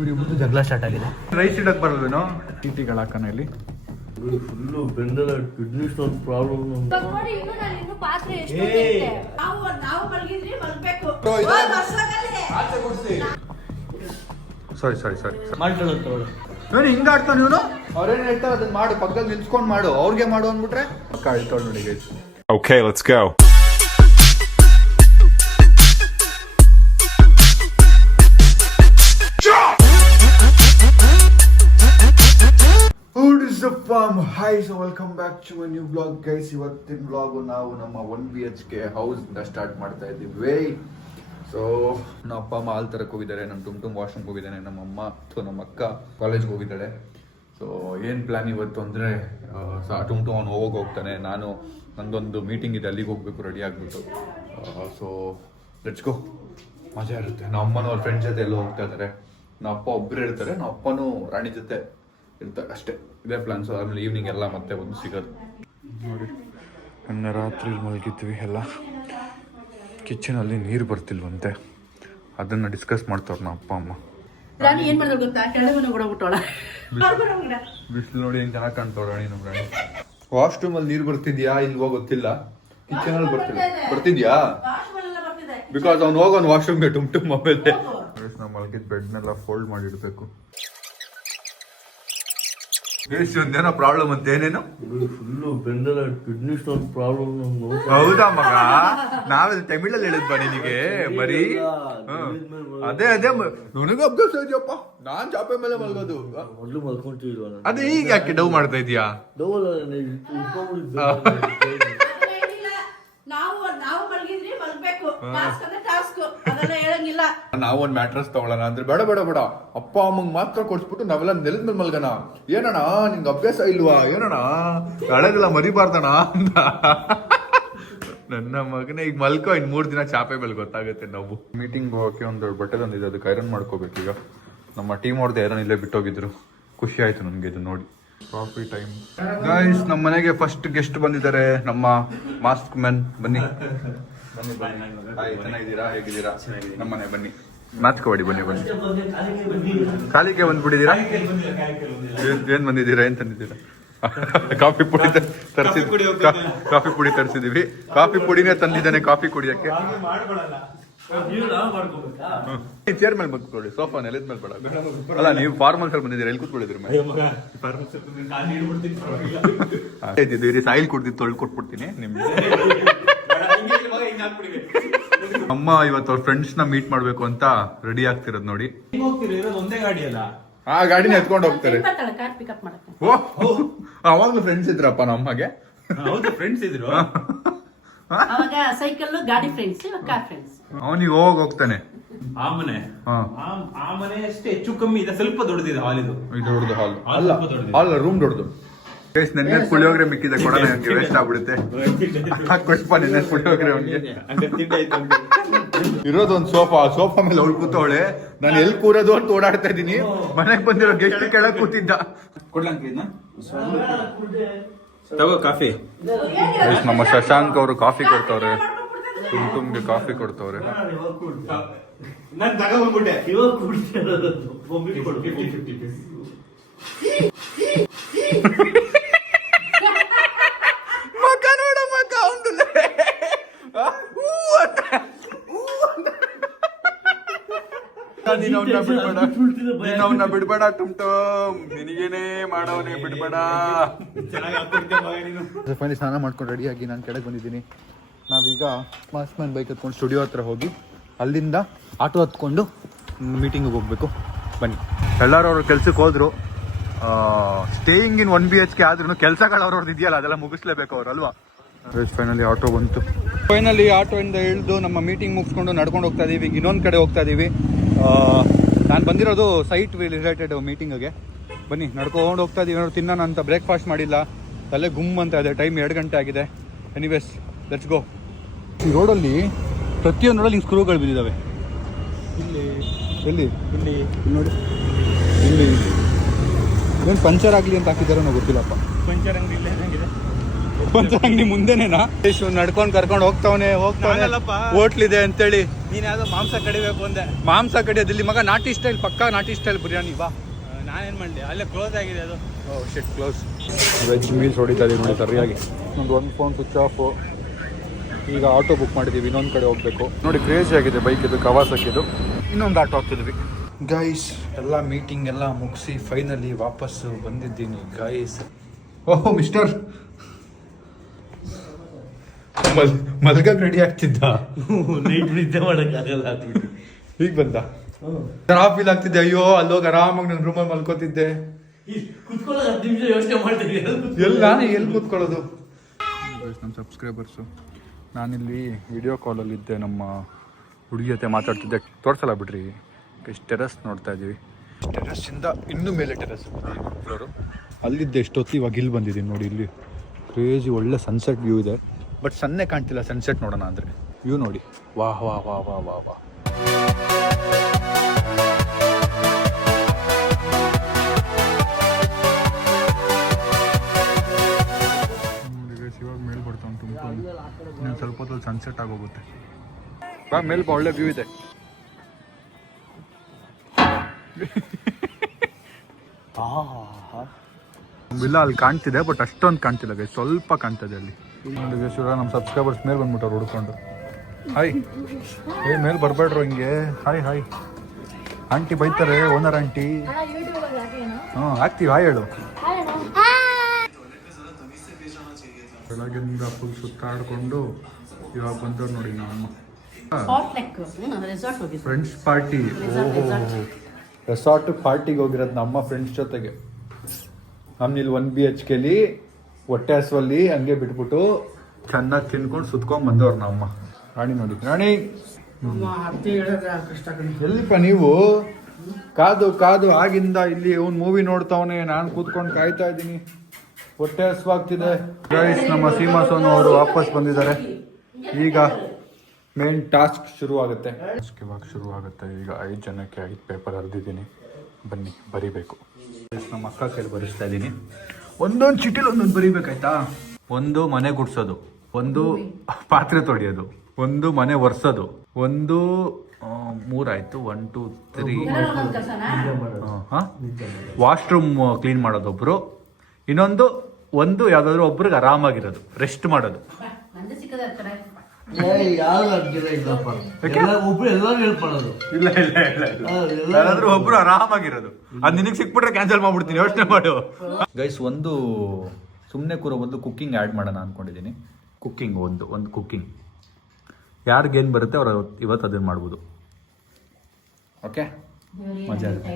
ಇವ್ರಿಬ್ರು ಜಗಳ ಸ್ಟಾರ್ಟ್ ಆಗಿದೆ. ರೈಸ್ ಇಡಕ್ ಬರಲ್ವೇನೋ ಟಿಟಿಗಳು ಹಾಕೋಣ ಇಲ್ಲಿ. ಫುಲ್ಲು ಬೆಂದಲ್ಲ ಕಿಡ್ನಿ ಸ್ಟೋನ್ ಪ್ರಾಬ್ಲಮ್. ಸಾರಿ ನೋಡಿ ಹಿಂಗ ಆಡ್ತಾನೆ ಇವನು. ಅವ್ರೇನ್ ಹೇಳ್ತಾರೆ ಅದನ್ನ ಮಾಡು, ಪಕ್ಕದಲ್ಲಿ ನಿಲ್ಸ್ಕೊಂಡ್ ಮಾಡು, ಅವ್ರಿಗೆ ಮಾಡು ಅಂದ್ಬಿಟ್ರೆ ಪಕ್ಕ ಹೇಳ್ತಾಳೆ ನೋಡಿ guys. Okay, let's go. Hi, so welcome back to a new vlog guys. ಇವತ್ತಿನ ವ್ಲಾಗ್ ನಾವು ನಮ್ಮ 1 BHK ಹೌಸ್ ಇಂದ ಸ್ಟಾರ್ಟ್ ಮಾಡ್ತಾ ಇದ್ದೀವಿ. ಸೊ ನಮ್ಮ ಅಪ್ಪ ಅಮ್ಮ ಹಾಲ್ ತರಕ್ಕೆ ಹೋಗಿದ್ದಾರೆ, ನಮ್ಮ ಟುಮ್ ವಾಶ್ರೂಮ್ಗೆ ಹೋಗಿದ್ದಾನೆ, ನಮ್ಮ ಅಮ್ಮ ಅಥವಾ ನಮ್ಮ ಅಕ್ಕ ಕಾಲೇಜ್ಗೆ ಹೋಗಿದ್ದಾಳೆ. ಸೊ ಏನು ಪ್ಲ್ಯಾನ್ ಇವತ್ತು ಅಂದರೆ ಟುಮ್ ಅವ್ನು ಹೋಗ್ತಾನೆ, ನಾನು ನಂದೊಂದು ಮೀಟಿಂಗ್ ಇದೆ ಅಲ್ಲಿಗೆ ಹೋಗ್ಬೇಕು ರೆಡಿ ಆಗಿಬಿಟ್ಟು. ಸೊ ಲೆಟ್ಸ್ ಗೋ, ಮಜಾ ಇರುತ್ತೆ. ನಮ್ಮ ಅಮ್ಮನೂ ಅವ್ರ ಫ್ರೆಂಡ್ಸ್ ಜೊತೆ ಎಲ್ಲ ಹೋಗ್ತಾ ಇದ್ದಾರೆ, ನಮ್ಮ ಅಪ್ಪ ಒಬ್ಬರು ಇರ್ತಾರೆ, ನಮ್ಮ ಅಪ್ಪನೂ ರಾಣಿ ಜೊತೆ ಇರ್ತಾರೆ ಅಷ್ಟೇ. ಇದೇ ಪ್ಲಾನ್ಸು. ಆಮೇಲೆ ಈವ್ನಿಂಗ್ ಎಲ್ಲ ಮತ್ತೆ ಒಂದು ಸಿಗೋದು ನೋಡಿ. ನನ್ನ ರಾತ್ರಿ ಮಲಗಿದ್ವಿ ಎಲ್ಲ, ಕಿಚನಲ್ಲಿ ನೀರು ಬರ್ತಿಲ್ವಂತೆ, ಅದನ್ನು ಡಿಸ್ಕಸ್ ಮಾಡ್ತಾವ್ರು ನಮ್ಮ ಅಪ್ಪ ಅಮ್ಮ. ಬಿಸಿಲು ನೋಡಿ ಹೆಂಗೆ ಚೆನ್ನಾಗಿ ಕಾಣ್ತಾವ ರಾಣಿ ನಮ್ಮ ರಾಣಿ. ವಾಶ್ರೂಮಲ್ಲಿ ನೀರು ಬರ್ತಿದ್ಯಾ ಇಲ್ವೋ ಗೊತ್ತಿಲ್ಲ, ಕಿಚನಲ್ಲಿ ಬರ್ತಿದ್ಯಾ ಬಿಕಾಸ್ ಅವ್ನು ಹೋಗೋನು ವಾಶ್ರೂಮ್ಗೆ ಟುಮ್ ಮೊಬೈಲ್. ನಾವು ಮಲಗಿದ ಬೆಡ್ನೆಲ್ಲ ಫೋಲ್ಡ್ ಮಾಡಿಡ್ಬೇಕು. ಒಂದೇನೋ ಪ್ರಾಬ್ಲಮ್ ಅಂತ ಏನೇನು ಫುಲ್ಲು ಬೆಂದಲ್ಲ ಕಿಡ್ನಿ ಸ್ಟೋನ್ ಪ್ರಾಬ್ಲಮ್. ಹೌದಾ ಮಗ, ನಾವೆಲ್ಲ ತಮಿಳಲ್ಲಿ ಹೇಳಿದ್ಬಾ ನಿನಗೆ ಬರೀ? ಅದೇ ನನಗೆ ಅಭ್ಯಾಸ ಇದೆಯಪ್ಪ, ನಾನ್ ಚಾಪೆ ಮೇಲೆ ಮಲ್ಗೋದು. ಮೊದಲು ಮಲ್ಕೊಂತಿದ್ವ, ಅದೇ ಈಗ ಯಾಕೆ ಡವ್ ಮಾಡ್ತಾ ಇದೀಯಾ? ಡವ್ ನಾವೊಂದ್ ಮ್ಯಾಟ್ರಸ್ ತಗೊಳ್ಳೋಣ ಅಂದ್ರೆ ಬೇಡ ಅಪ್ಪ ಅಮ್ಮಂಗ್ ಮಾತ್ರ ಕೊಡ್ಸ್ಬಿಟ್ಟು ನಾವೆಲ್ಲ ನೆಲದ ಮೇಲೆ ಮಲ್ಗಣ. ಏನಣ್ಣ ನಿಂಗೆ ಅಭ್ಯಾಸ ಇಲ್ವಾ? ಏನಣ್ಣ ಹಳೆದೆಲ್ಲ ಮರಿಬಾರ್ದಣ ಅಂತ. ನನ್ನ ಮಗನೇ ಈಗ ಮಲ್ಕೋ, ಇನ್ 3 ದಿನ ಚಾಪೆ ಮೇಲೆ ಗೊತ್ತಾಗುತ್ತೆ. ನಾವು ಮೀಟಿಂಗ್ ಹೋಗಕ್ಕೆ ಒಂದು ಬಟ್ಟೆ ತಂದಿದೆ, ಅದಕ್ಕೆ ಐರನ್ ಮಾಡ್ಕೋಬೇಕೀಗ. ನಮ್ಮ ಟೀಮ್ ಅವ್ರದ್ದು ಐರನ್ ಇಲ್ಲೇ ಬಿಟ್ಟೋಗಿದ್ರು, ಖುಷಿ ಆಯ್ತು ನನಗೆ ಇದು ನೋಡಿ. Coffee time guys. ನಮ್ಮ ಮನೆಗೆ ಫಸ್ಟ್ ಗೆಸ್ಟ್ ಬಂದಿದ್ದಾರೆ, ನಮ್ಮ ಮಾಸ್ಕ್ ಮೆನ್. ಬನ್ನಿ ಚೆನ್ನಾಗಿದ್ದೀರಾ? ಹೇಗಿದ್ದೀರಾ? ನಮ್ಮ ಮನೆ ಬನ್ನಿ, ನಾಚ್ಕೋಬೇಡಿ, ಬನ್ನಿ. ಕಾಲಿಗೆ ಬಂದ್ಬಿಟ್ಟಿದ್ದೀರಾ? ಏನ್ ಬಂದಿದ್ದೀರಾ? ಏನ್ ತಂದಿದ್ದೀರಾ? ಕಾಫಿ ಪುಡಿ ತರಿಸಿದೀವಿ. ಕಾಫಿ ಪುಡಿನೇ ತಂದಿದ್ದಾನೆ ಕಾಫಿ ಕುಡಿಯಕ್ಕೆ. ಚೇರ್ ಮೇಲೆ ಬಂದ್ಕೊಳ್ಳಿ, ಸೋಫಾ ನೆಲದ ಮೇಲೆ ಬೇಡ. ಅಲ್ಲ, ನೀವು ಫಾರ್ಮಲ್ಸ್ ಅಲ್ಲಿ ಬಂದಿದ್ದೀರಾ, ಎಲ್ಲಿ ಕೂತ್ಕೊಳ್ಳಿದ್ರಿ? ಸಾಯಿಲ್ ಕುಡ್ದಿದ್ದು ತೊಳ್ದು ಕೊಟ್ಬಿಡ್ತೀನಿ ನಿಮ್ಗೆ. ಅಮ್ಮ ಇವತ್ತು ಅವ್ರ ಫ್ರೆಂಡ್ಸ್ ನ ಮೀಟ್ ಮಾಡ್ಬೇಕು ಅಂತ ರೆಡಿ ಆಗ್ತಿರೋದು ನೋಡಿ. ಆ ಗಾಡಿನ ಎತ್ಕೊಂಡು ಹೋಗ್ತಾರೆ. ಅವಾಗ್ಲೂ ಫ್ರೆಂಡ್ಸ್ ಇದ್ರಪ್ಪ ನಮ್ಮಗೆ. ಫ್ರೆಂಡ್ಸ್ ಇದ್ರು ಸೈಕಲ್ ಗಾಡಿ ಫ್ರೆಂಡ್ಸ್, ಕಾರ್ ಫ್ರೆಂಡ್ಸ್. ಅವನಿಗೆ ಹೋಗ್ತಾನೆ ಆ ಮನೆ ಅಷ್ಟೇ ಹೆಚ್ಚು ಕಮ್ಮಿ ಇದೆ, ಸ್ವಲ್ಪ ದೊಡ್ಡದಿದೆ ಹಾಲ್. ಇದು ದೊಡ್ಡದು ಹಾಲ್ ಅಲ್ಲ, ರೂಮ್ ದೊಡ್ಡದು. ನೆನ್ನೆ ಪುಳಿಯೋಗರೆ ಮಿಕ್ಕಿದೆ, ಕೊಡೋಣ ನನಗೆ ವೇಸ್ಟ್ ಆಗ್ಬಿಡುತ್ತೆ. ಕೊಡ್ಪ ನೆನ್ನೆ ಪುಳಿಯೋಗರೆ ಅವನಿಗೆ. ಇರೋದೊಂದು ಸೋಫಾ ಮೇಲೆ ಅವಳು ಕೂತವಳೆ, ನಾನು ಎಲ್ಲಿ ಕೂರೋದು ಅಂತ ಓಡಾಡ್ತಾ ಇದ್ದೀನಿ. ಮನೆಗೆ ಬಂದಿರೋ ಗೆಸ್ಟ್ ಕೆಳಗೆ ಕೂತಿದ್ದ. ತಗೋ ಕಾಫಿ. ನಮ್ಮ ಶಶಾಂಕ್ ಅವರು ಕಾಫಿ ಕೊಡ್ತವ್ರೆ, ಟುಮ್ಗೆ ಕಾಫಿ ಕೊಡ್ತವ್ರೆ. ಮಕ್ಕ ನೋಡ ಮಕ್ಕ ಅವನು ಅವನ್ನ ಬಿಡ್ಬೇಡ ಟುಮ್, ನಿನಗೇನೆ ಮಾಡವನೇ ಬಿಡ್ಬೇಡ. ಫೈನಲಿ ಸ್ನಾನ ಮಾಡ್ಕೊಂಡು ರೆಡಿಯಾಗಿ ನಾನು ಕೆಳಗೆ ಬಂದಿದ್ದೀನಿ. ನಾವೀಗ ಮಾಸ್ಕ್ಮ್ಯಾನ್ ಬೈಕ್ ಹತ್ಕೊಂಡು ಸ್ಟುಡಿಯೋ ಹತ್ರ ಹೋಗಿ ಅಲ್ಲಿಂದ ಆಟೋ ಹತ್ಕೊಂಡು ಮೀಟಿಂಗಿಗೆ ಹೋಗ್ಬೇಕು. ಬನ್ನಿ. ಎಲ್ಲರೂ ಅವ್ರ ಕೆಲ್ಸಕ್ಕೆ ಹೋದ್ರು. ಸ್ಟೇಯಿಂಗ್ ಇನ್ 1 BHK ಆದ್ರೂ ಕೆಲಸಗಳು ಅವ್ರವ್ರದ್ದು ಇದೆಯಲ್ಲ, ಅದೆಲ್ಲ ಮುಗಿಸ್ಲೇಬೇಕು ಅವ್ರು ಅಲ್ವಾ. ಫೈನಲಿ ಆಟೋ ಬಂತು. ಫೈನಲಿ ಆಟೋಯಿಂದ ಇಳಿದು ನಮ್ಮ ಮೀಟಿಂಗ್ ಮುಗಿಸ್ಕೊಂಡು ನಡ್ಕೊಂಡು ಹೋಗ್ತಾ ಇದೀವಿ. ಈಗ ಇನ್ನೊಂದು ಕಡೆ ಹೋಗ್ತಾ ಇದೀವಿ. ನಾನು ಬಂದಿರೋದು ಸೈಟ್ ರಿಲೇಟೆಡ್ ಮೀಟಿಂಗ್ಗೆ. ಬನ್ನಿ ನಡ್ಕೊಂಡು ಹೋಗ್ತಾ ಇದೀವಿ. ಏನಾದ್ರು ತಿನ್ನೋಣ ಅಂತ ಬ್ರೇಕ್ಫಾಸ್ಟ್ ಮಾಡಿಲ್ಲ, ತಲೆ ಗುಮ್ ಅಂತ ಇದೆ. ಟೈಮ್ 2 ಗಂಟೆ ಆಗಿದೆ. Anyways let's go. ಈ ರೋಡಲ್ಲಿ ಪ್ರತಿಯೊಂದು ರೋಡಲ್ಲಿ ಹಿಂಗೆ ಸ್ಕ್ರೂಗಳು ಬಿದ್ದಿದ್ದಾವೆ. ಎಲ್ಲಿ ನೋಡಿ, ಇಲ್ಲಿ ಏನು ಪಂಚರ್ ಆಗಲಿ ಅಂತ ಹಾಕಿದಾರೋ ಗೊತ್ತಿಲ್ಲಪ್ಪ. ಪಂಚರ್ ಅಂಗಡಿ ಇಲ್ಲ, ಪಂಚರ್ ಅಂಗಡಿ ಮುಂದೆನೇನಾ ನಡ್ಕೊಂಡು ಕರ್ಕೊಂಡು ಹೋಗ್ತಾವನೆ ನಾನಲ್ಲಪ್ಪ. ಹೋಟ್ಲಿದೆ ಅಂತೇಳಿ. ನೀನ್ ಯಾವ್ದೋ ಮಾಂಸ ಕಡಿಬೇಕು ಅಂದೆ. ಮಾಂಸ ಕಡಿಯೋದಿಲ್ಲಿ ಮಗ, ನಾಟಿ ಸ್ಟೈಲ್, ಪಕ್ಕಾ ನಾಟಿ ಸ್ಟೈಲ್ ಬಿರಿಯಾನಿ ಬಾ. ನಾನೇನ್ ಮಾಡ್ಲಿ, ಅಲ್ಲೇ ಕ್ಲೋಸ್ ಆಗಿದೆ ಅದು. ಕ್ಲೋಸ್. ವೆಜ್ ಮೀಲ್ಸ್ ಹೊಡಿತಾ ಇದೀವಿ ನೋಡಿ ಸರಿಯಾಗಿ. ಒಂದು ಫೋನ್ ಸ್ವಿಚ್ ಆಫು. ಈಗ ಆಟೋ ಬುಕ್ ಮಾಡಿದ್ದೀವಿ, ಇನ್ನೊಂದು ಕಡೆ ಹೋಗ್ಬೇಕು ನೋಡಿ. ಕ್ರೇಜಿ ಆಗಿದೆ ಬೈಕ್ ಇದು, ಕವಾಸಕ್ಕಿದು. ಇನ್ನೊಂದು ಆಟೋ ಹಾಕ್ತಿದ್ವಿ ಗೈಸ್. ಎಲ್ಲ ಮೀಟಿಂಗ್ ಎಲ್ಲ ಮುಗಿಸಿ ಫೈನಲಿ ವಾಪಸ್ಸು ಬಂದಿದ್ದೀನಿ ಗೈಸ್. ಓಹ್ ಮಿಸ್ಟರ್ ಮಲ್ಗಲ್ ರೆಡಿ ಆಗ್ತಿದ್ದ. ನೈಟ್ ನಿದ್ದೆ ಮಾಡೋಕ್ಕಾಗಲ್ಲ ಈಗ ಬಂದ. ಫೀಲ್ ಆಗ್ತಿದ್ದೆ, ಅಯ್ಯೋ ಅಲ್ಲೋಗಿ ಆರಾಮಾಗಿ ನನ್ನ ರೂಮಲ್ಲಿ ಮಲ್ಕೋತಿದ್ದೆ. ಕುತ್ಕೊಳ್ಳೋ 10 ನಿಮಿಷ ಯೋಚನೆ ಮಾಡ್ತೀನಿ. ಎಲ್ಲಿ ಕೂತ್ಕೊಳ್ಳೋದು. ನಮ್ಮ ಸಬ್ಸ್ಕ್ರೈಬರ್ಸು, ನಾನಿಲ್ಲಿ ವಿಡಿಯೋ ಕಾಲಲ್ಲಿದ್ದೆ, ನಮ್ಮ ಹುಡುಗಿ ಜೊತೆ ಮಾತಾಡ್ತಿದ್ದೆ. ತೋರಿಸಲ್ಲ ಬಿಡ್ರಿ. ಟೆರಸ್ ನೋಡ್ತಾ ಇದ್ದೀವಿ. ಟೆರಸ್ಸಿಂದ ಇನ್ನೂ ಮೇಲೆ ಟೆರಸ್ ಫ್ಲೋರು. ಅಲ್ಲಿದ್ದೆ ಎಷ್ಟೊತ್ತು, ಇವಾಗ ಇಲ್ಲಿ ಬಂದಿದ್ದೀನಿ ನೋಡಿ. ಇಲ್ಲಿ ಕ್ರೇಜಿ ಒಳ್ಳೆ ಸನ್ಸೆಟ್ ವ್ಯೂ ಇದೆ, ಬಟ್ ಸನ್ನೆ ಕಾಣ್ತಿಲ್ಲ. ಸನ್ಸೆಟ್ ನೋಡೋಣ ಅಂದರೆ ವ್ಯೂ ನೋಡಿ. ವಾಹ್ ವಾಹ್ ವಾಹ್ ವಾಹ್ ವಾಹ್ ವಾಹ್. ಇವಾಗ ಮೇಲೆ ಬರ್ತಾ ಉಂಟು. ಇನ್ನೊಂದು ಸ್ವಲ್ಪ ಹೊತ್ತಲ್ಲಿ ಸನ್ಸೆಟ್ ಆಗೋಗುತ್ತೆ. ಇವಾಗ ಮೇಲೆ ಒಳ್ಳೆ ವ್ಯೂ ಇದೆ. ಇಲ್ಲ ಅಲ್ಲಿ ಕಾಣ್ತಿದೆ, ಬಟ್ ಅಷ್ಟೊಂದು ಕಾಣ್ತಿಲ್ಲ ಗೈಸ್, ಸ್ವಲ್ಪ ಕಾಣ್ತಿದೆ ಅಲ್ಲಿ. ಶಿವ ನಮ್ಮ ಸಬ್ಸ್ಕ್ರೈಬರ್ಸ್ ಮೇಲೆ ಬಂದ್ಬಿಟ್ಟವ್ರು ಹುಡ್ಕೊಂಡು. ಹಾಯ್ ಮೇಲೆ ಬರಬೇಡ್ರು ಹಿಂಗೆ. Hi hi. ಆಂಟಿ ಬೈತಾರೆ, ಓನರ್ ಆಂಟಿ. ಆಗ್ತೀವಿ. ಹಾಯ್ ಹೇಳು. ಬೆಳಗಿಂದ ಫುಲ್ ಸುತ್ತಾಡ್ಕೊಂಡು ಇವಾಗ ಬಂದವ್ರು ನೋಡಿ ನಮ್ಮ ಫ್ರೆಂಡ್ಸ್ ಪಾರ್ಟಿ. ಓಹೋ, ರೆಸಾರ್ಟ್ ಪಾರ್ಟಿಗೆ ಹೋಗಿರೋದು ನಮ್ಮ ಫ್ರೆಂಡ್ಸ್ ಜೊತೆಗೆ. ನಮ್ಮಲ್ಲಿ 1 BHK ಹೊಟ್ಟೆ ಹಸುವಲ್ಲಿ ಹಂಗೆ ಬಿಟ್ಬಿಟ್ಟು ಚೆನ್ನಾಗಿ ತಿನ್ಕೊಂಡು ಸುತ್ಕೊಂಡು ಬಂದವ್ರು ನಮ್ಮ ರಾಣಿ ನೋಡಿ. ರಾಣಿ ಎಲ್ಲಿಪ್ಪ ನೀವು? ಕಾದು ಕಾದು ಆಗಿಂದ ಇಲ್ಲಿ ಅವ್ನು ಮೂವಿ ನೋಡ್ತಾವನೆ, ನಾನು ಕೂತ್ಕೊಂಡು ಕಾಯ್ತಾ ಇದ್ದೀನಿ. ಹೊಟ್ಟೆ ಹಸುವಾಗ್ತಿದೆ ಗೈಸ್. ನಮ್ಮ ಸೀಮಾ ಸೋನು ಅವರು ವಾಪಸ್ ಬಂದಿದ್ದಾರೆ. ಈಗ ಮೇನ್ ಟಾಸ್ಕ್ ಶುರುವಾಗುತ್ತೆ. ಇವಾಗ ಶುರುವಾಗುತ್ತೆ. ಈಗ 5 ಜನಕ್ಕೆ 5 ಪೇಪರ್ ಹರಿದಿದ್ದೀನಿ. ಬನ್ನಿ ಬರಿಬೇಕು. ನಮ್ಮ ಅಕ್ಕ ಕೈಲಿ ಬರೆಸ್ತಾ ಇದ್ದೀನಿ. ಒಂದೊಂದು ಚೀಟಿಲಿ ಒಂದೊಂದು ಬರಿಬೇಕಾಯ್ತಾ. ಒಂದು ಮನೆ ಗುಡ್ಸೋದು, ಒಂದು ಪಾತ್ರೆ ತೊಳೆಯೋದು, ಒಂದು ಮನೆ ಒರೆಸೋದು, ಒಂದು 3 ಆಯ್ತು. 1 2 3 ವಾಶ್ರೂಮ್ ಕ್ಲೀನ್ ಮಾಡೋದೊಬ್ರು, ಇನ್ನೊಂದು ಒಂದು ಯಾವ್ದಾದ್ರು ಒಬ್ರಿಗೆ ಆರಾಮಾಗಿರೋದು, ರೆಸ್ಟ್ ಮಾಡೋದು. ಒಬ್ರು ಎಲ್ಲರೂ ಹೆಲ್ಪ್ ಮಾಡೋದು. ಇಲ್ಲ ಇಲ್ಲ ಇಲ್ಲ ಇಲ್ಲ, ಯಾರಾದ್ರೂ ಒಬ್ರು ಆರಾಮಾಗಿರೋದು. ಅದ್ ನಿನಗೆ ಸಿಕ್ಬಿಟ್ರೆ ಕ್ಯಾನ್ಸಲ್ ಮಾಡ್ಬಿಡ್ತೀನಿ, ಯೋಚನೆ ಮಾಡು ಗೈಸ್. ಒಂದು ಸುಮ್ಮನೆ ಕೂರೋ ಒಂದು ಕುಕ್ಕಿಂಗ್ ಆ್ಯಡ್ ಮಾಡೋಣ ಅನ್ಕೊಂಡಿದ್ದೀನಿ. ಕುಕ್ಕಿಂಗ್ ಒಂದು ಕುಕ್ಕಿಂಗ್ ಯಾರಿಗೇನು ಬರುತ್ತೆ ಅವ್ರು ಇವತ್ತು ಅದನ್ನ ಮಾಡ್ಬೋದು. ಓಕೆ, ಮಜಾ ಆಗುತ್ತೆ.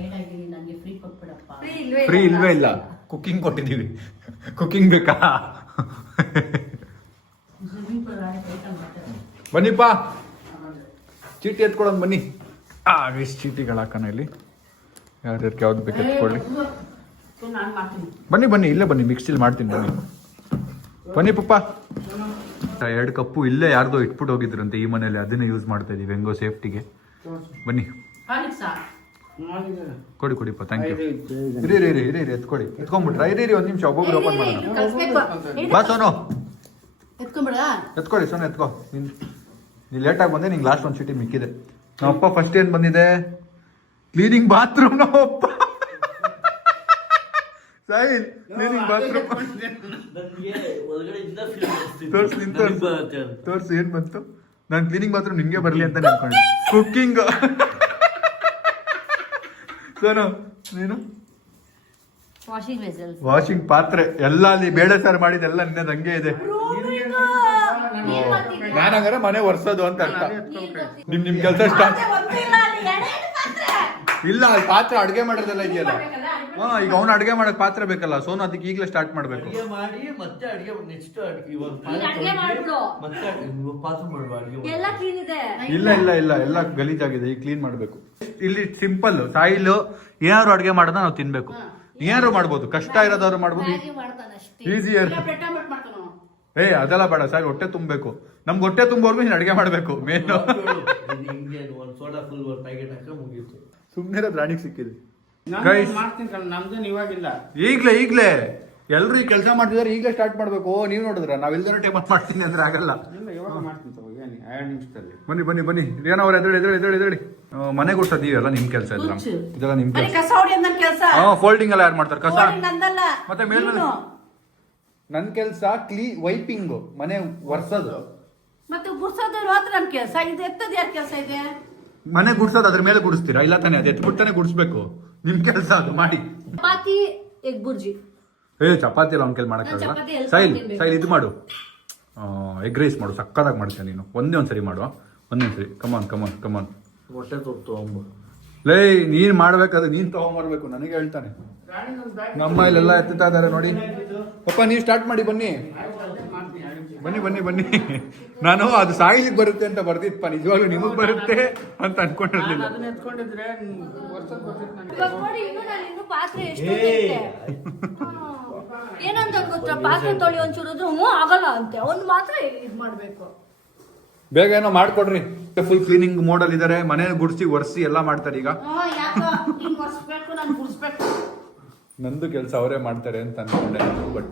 ಫ್ರೀ ಇಲ್ವೇ ಇಲ್ಲ, ಕುಕ್ಕಿಂಗ್ ಕೊಟ್ಟಿದ್ದೀವಿ. ಕುಕ್ಕಿಂಗ್ ಬೇಕಾ? ಬನ್ನಿಪ್ಪ, ಚೀಟಿ ಎತ್ಕೊಳ್ಳೋದು ಬನ್ನಿ. ಎಷ್ಟು ಚೀಟಿಗಳು ಹಾಕೋಣ ಇಲ್ಲಿ. ಯಾರ್ಯಾರಿಗೆ ಯಾವ್ದು ಬೇಕು ಎತ್ಕೊಳ್ಳಿ. ಬನ್ನಿ ಬನ್ನಿ, ಇಲ್ಲೇ ಬನ್ನಿ, ಮಿಕ್ಸಿಲಿ ಮಾಡ್ತೀನಿ. ಬನ್ನಿ ಪಪ್ಪ. 2 ಕಪ್ಪು ಇಲ್ಲೇ ಯಾರ್ದೋ ಇಟ್ಬಿಟ್ಟು ಹೋಗಿದ್ರಂತೆ ಈ ಮನೇಲಿ, ಅದನ್ನೇ ಯೂಸ್ ಮಾಡ್ತಾ ಇದೀವಿ ಹೆಂಗೋ ಸೇಫ್ಟಿಗೆ. ಬನ್ನಿ ಕೊಡಿಪ್ಪ. Thank you. ಇರಿ ಎತ್ಕೊಳ್ಳಿ. ಎತ್ಕೊಂಡ್ಬಿಟ್ರ? ಇರಿ 1 ನಿಮಿಷ, ಒಬ್ಬೊಬ್ರು ಓಪನ್ ಮಾಡೋಣ. ಬಾ ಸೋನು, ಎತ್ಕೊಳ್ಳಿ. ಸೋನು ಎತ್ಕೋ. ನೀನು ಲೇಟಾಗಿ ಬಂದೆ, ನಿಂಗೆ ಲಾಸ್ಟ್ ಒಂದು ಚೀಟಿ ಮಿಕ್ಕಿದೆ. ನಮ್ಮಪ್ಪ ಫಸ್ಟ್ ಏನು ಬಂದಿದೆ? Cleaning bathroom. ನಮ್ಮಪ್ಪ ಸಾಯಿಲ್ ಕ್ಲೀನಿಂಗ್ ಬಾತ್ರೂಮ್. ತೋರ್ಸು ಏನ್ ಬಂತು. ನಾನು ಕ್ಲೀನಿಂಗ್ ಬಾತ್ರೂಮ್ ನಿಮ್ಗೆ ಬರಲಿ ಅಂತ ಅನ್ಕೊಂಡೆ. ಕುಕ್ಕಿಂಗ್ ಸೋನು ನೀನು ವಾಷಿಂಗ್ ಪಾತ್ರೆ ಎಲ್ಲ ಅಲ್ಲಿ ಬೇಳೆ ಸಾರು ಮಾಡಿದೆಲ್ಲ ನಿನ್ನದು ಹಂಗೆ ಇದೆ. ನಾನಂಗಾರೆ ಮನೆ ಒರ್ಸೋದು ಅಂತ ಅರ್ಥ. ನಿಮ್ ಕೆಲಸ ಸ್ಟಾರ್ಟ್ ಇಲ್ಲ. ಅಲ್ಲಿ ಪಾತ್ರೆ ಅಡ್ಗೆ ಮಾಡೋದೆಲ್ಲ ಇದೆಯಲ್ಲ. ಈಗ ಅವ್ನು ಅಡ್ಗೆ ಮಾಡಕ್ ಪಾತ್ರೆ ಬೇಕಲ್ಲ. ಸೋನು ಅದಕ್ಕೆ ಈಗಲೇ ಸ್ಟಾರ್ಟ್ ಮಾಡ್ಬೇಕು. ಇಲ್ಲ ಇಲ್ಲ ಇಲ್ಲ, ಎಲ್ಲ ಗಲೀಜಾಗಿದೆ, ಈಗ ಕ್ಲೀನ್ ಮಾಡ್ಬೇಕು. ಇಲ್ಲಿ ಸಿಂಪಲ್. ಸಾಯಿಲ್ ಏನಾದ್ರು ಅಡ್ಗೆ ಮಾಡೋದ ನಾವು ತಿನ್ಬೇಕು. ಏನಾದ್ರು ಮಾಡ್ಬೋದು, ಕಷ್ಟ ಇರೋದವ್ರು ಮಾಡ್ಬೋದು, ಈಸಿ. ಅದೆಲ್ಲ ಬೇಡ ಸಾಯಿಲ್, ಹೊಟ್ಟೆ ತುಂಬಬೇಕು. ನಮ್ಗೆ ಹೊಟ್ಟೆ ತುಂಬೋರ್ಗು ನೀನು ಅಡ್ಗೆ ಮಾಡ್ಬೇಕು ಮೇನ್. ಸುಮ್ಮನೆ ರಾಣಿಗೆ ಸಿಕ್ಕಿದೆ. ಈಗ್ಲೇ ಎಲ್ರು ಈ ಕೆಲಸ ಮಾಡ್ತಿದಾರೆ ಈಗಲೇ ಸ್ಟಾರ್ಟ್ ಮಾಡ್ಬೇಕು. ನೀವು ನೋಡಿದ್ರ ನಾವ್ ಇಲ್ದೇ ಟೈಮಲ್ಲಿ ಮಾಡ್ತೀನಿ ಅಂದ್ರೆ ಆಗಲ್ಲ. ಇವಾಗ ಮಾಡ್ತೀನಿ 2 ನಿಮಿಷದಲ್ಲಿ. ಬನ್ನಿ ರಿಯಾನ ಅವ್ರ ಎದುರು ಮನೆ ಗುಡ್ಸೋದೀವಲ್ಲ ನಿಮ್ ಕೆಲಸ ಇದೆಲ್ಲ ನಿಮ್ ಕೆಲಸ. ಕಸ ಹೊಡಿ ನನ್ ಕೆಲಸ. ಫೋಲ್ಡಿಂಗ್ ಎಲ್ಲ ಯಾರು ಮಾಡ್ತಾರೆ? ಕಸ ನಂದಲ್ಲ. ಮತ್ತೆ ಮೇಲೆ ನನ್ ಕೆಲಸ ವೈಪಿಂಗ್, ಮನೆ ಒರ್ಸೋದು. ಮತ್ತೆ ಗುಡ್ಸೋದು ಮಾತ್ರ ನನ್ ಕೆಲಸ. ಇದು ಎತ್ತದ ಯಾರ ಕೆಲಸ ಇದೆ? ಮನೆ ಗುಡ್ಸೋದು ಅದ್ರ ಮೇಲೆ ಗುಡಿಸ್ತೀರಾ? ಇಲ್ಲ ತಾನೆ, ಅದು ಎತ್ಬಿಡ್ತಾನೆ ಗುಡಿಸ್ಬೇಕು. ನಿಮ್ ಕೆಲಸ ಅದು ಮಾಡಿ. ಚಪಾತಿ ಎಗ್ ಬುರ್ಜಿ. ಚಪಾತಿ ಎಲ್ಲ ಅವ್ನ ಕೈಲಿ ಮಾಡಕ್ಕಾಗಲ್ಲ. ಚಪಾತಿ ಎಲ್ಲಿ ಸೈಲ್ ಮಾಡ್ತೀನಿ ಇದು ಮಾಡು, ಎಗ್ ರೈಸ್ ಮಾಡು, ಸಕ್ಕದಾಗಿ ಮಾಡ್ತೀಯ ನೀನು. ಒಂದ್ಸರಿ ಮಾಡುವ, ಒಂದೊಂದ್ಸರಿ. ಕಮಾನ್ ಹೊಟ್ಟೆ ತೊಗೊಂಬ. ಲೇ ನೀನ್ ಮಾಡ್ಬೇಕಾದ್ರೆ ನೀನ್ ತಗೊಂಬರ್ಬೇಕು, ನನಗೆ ಹೇಳ್ತಾನೆ. ನಮ್ಮ ಇಲ್ಲೆಲ್ಲ ಎತ್ತುತ್ತಾ ಇದಾರೆ ನೋಡಿ. ಪಪ್ಪ ನೀವು ಸ್ಟಾರ್ಟ್ ಮಾಡಿ. ಬನ್ನಿ ನಾನು ಅದು ಸಾಯಿಲಿಗೆ ಬರುತ್ತೆ ಅಂತ ಬರ್ದಿತ್ತಪ್ಪ. ನಿಜವಾಗ್ಲೂ ನಿಮಗ್ ಬರುತ್ತೆ ಅಂತ ಅನ್ಕೊಂಡಿರ್ಲಿಲ್ಲ. ಇವಾಗ ನೋಡಿ, ಇನ್ನು ಪಾತ್ರೆ ಎಷ್ಟು ಉಳಿದಿದೆ. ಏನಂತ ಗೊತ್ತಾ, ಪಾತ್ರೆ ತೊಳಿ ಒಂಚೂರು ಆಗಲ್ಲ ಅಂತೆ. ಅವ್ನು ಮಾತ್ರ ಇದ್ ಮಾಡ್ಬೇಕು. ಬೇಗ ಏನೋ ಮಾಡ್ಕೊಡ್ರಿ. ಫುಲ್ ಕ್ಲೀನಿಂಗ್ ಮೋಡಲ್ ಇದಾರೆ. ಮನೆ ಗುಡ್ಸಿ ಒರ್ಸಿ ಎಲ್ಲ ಮಾಡ್ತಾರೆ ಈಗ. ಯಾಕೋ ಹಿಂಗ್ ಒರ್ಸ್ಬೇಕು, ನಾನು ಗುಡ್ಸ್ಬೇಕು. ನಂದು ಕೆಲಸ ಅವರೇ ಮಾಡ್ತಾರೆ ಅಂತ ಅನ್ಕೊಂಡೆ. ಬಟ್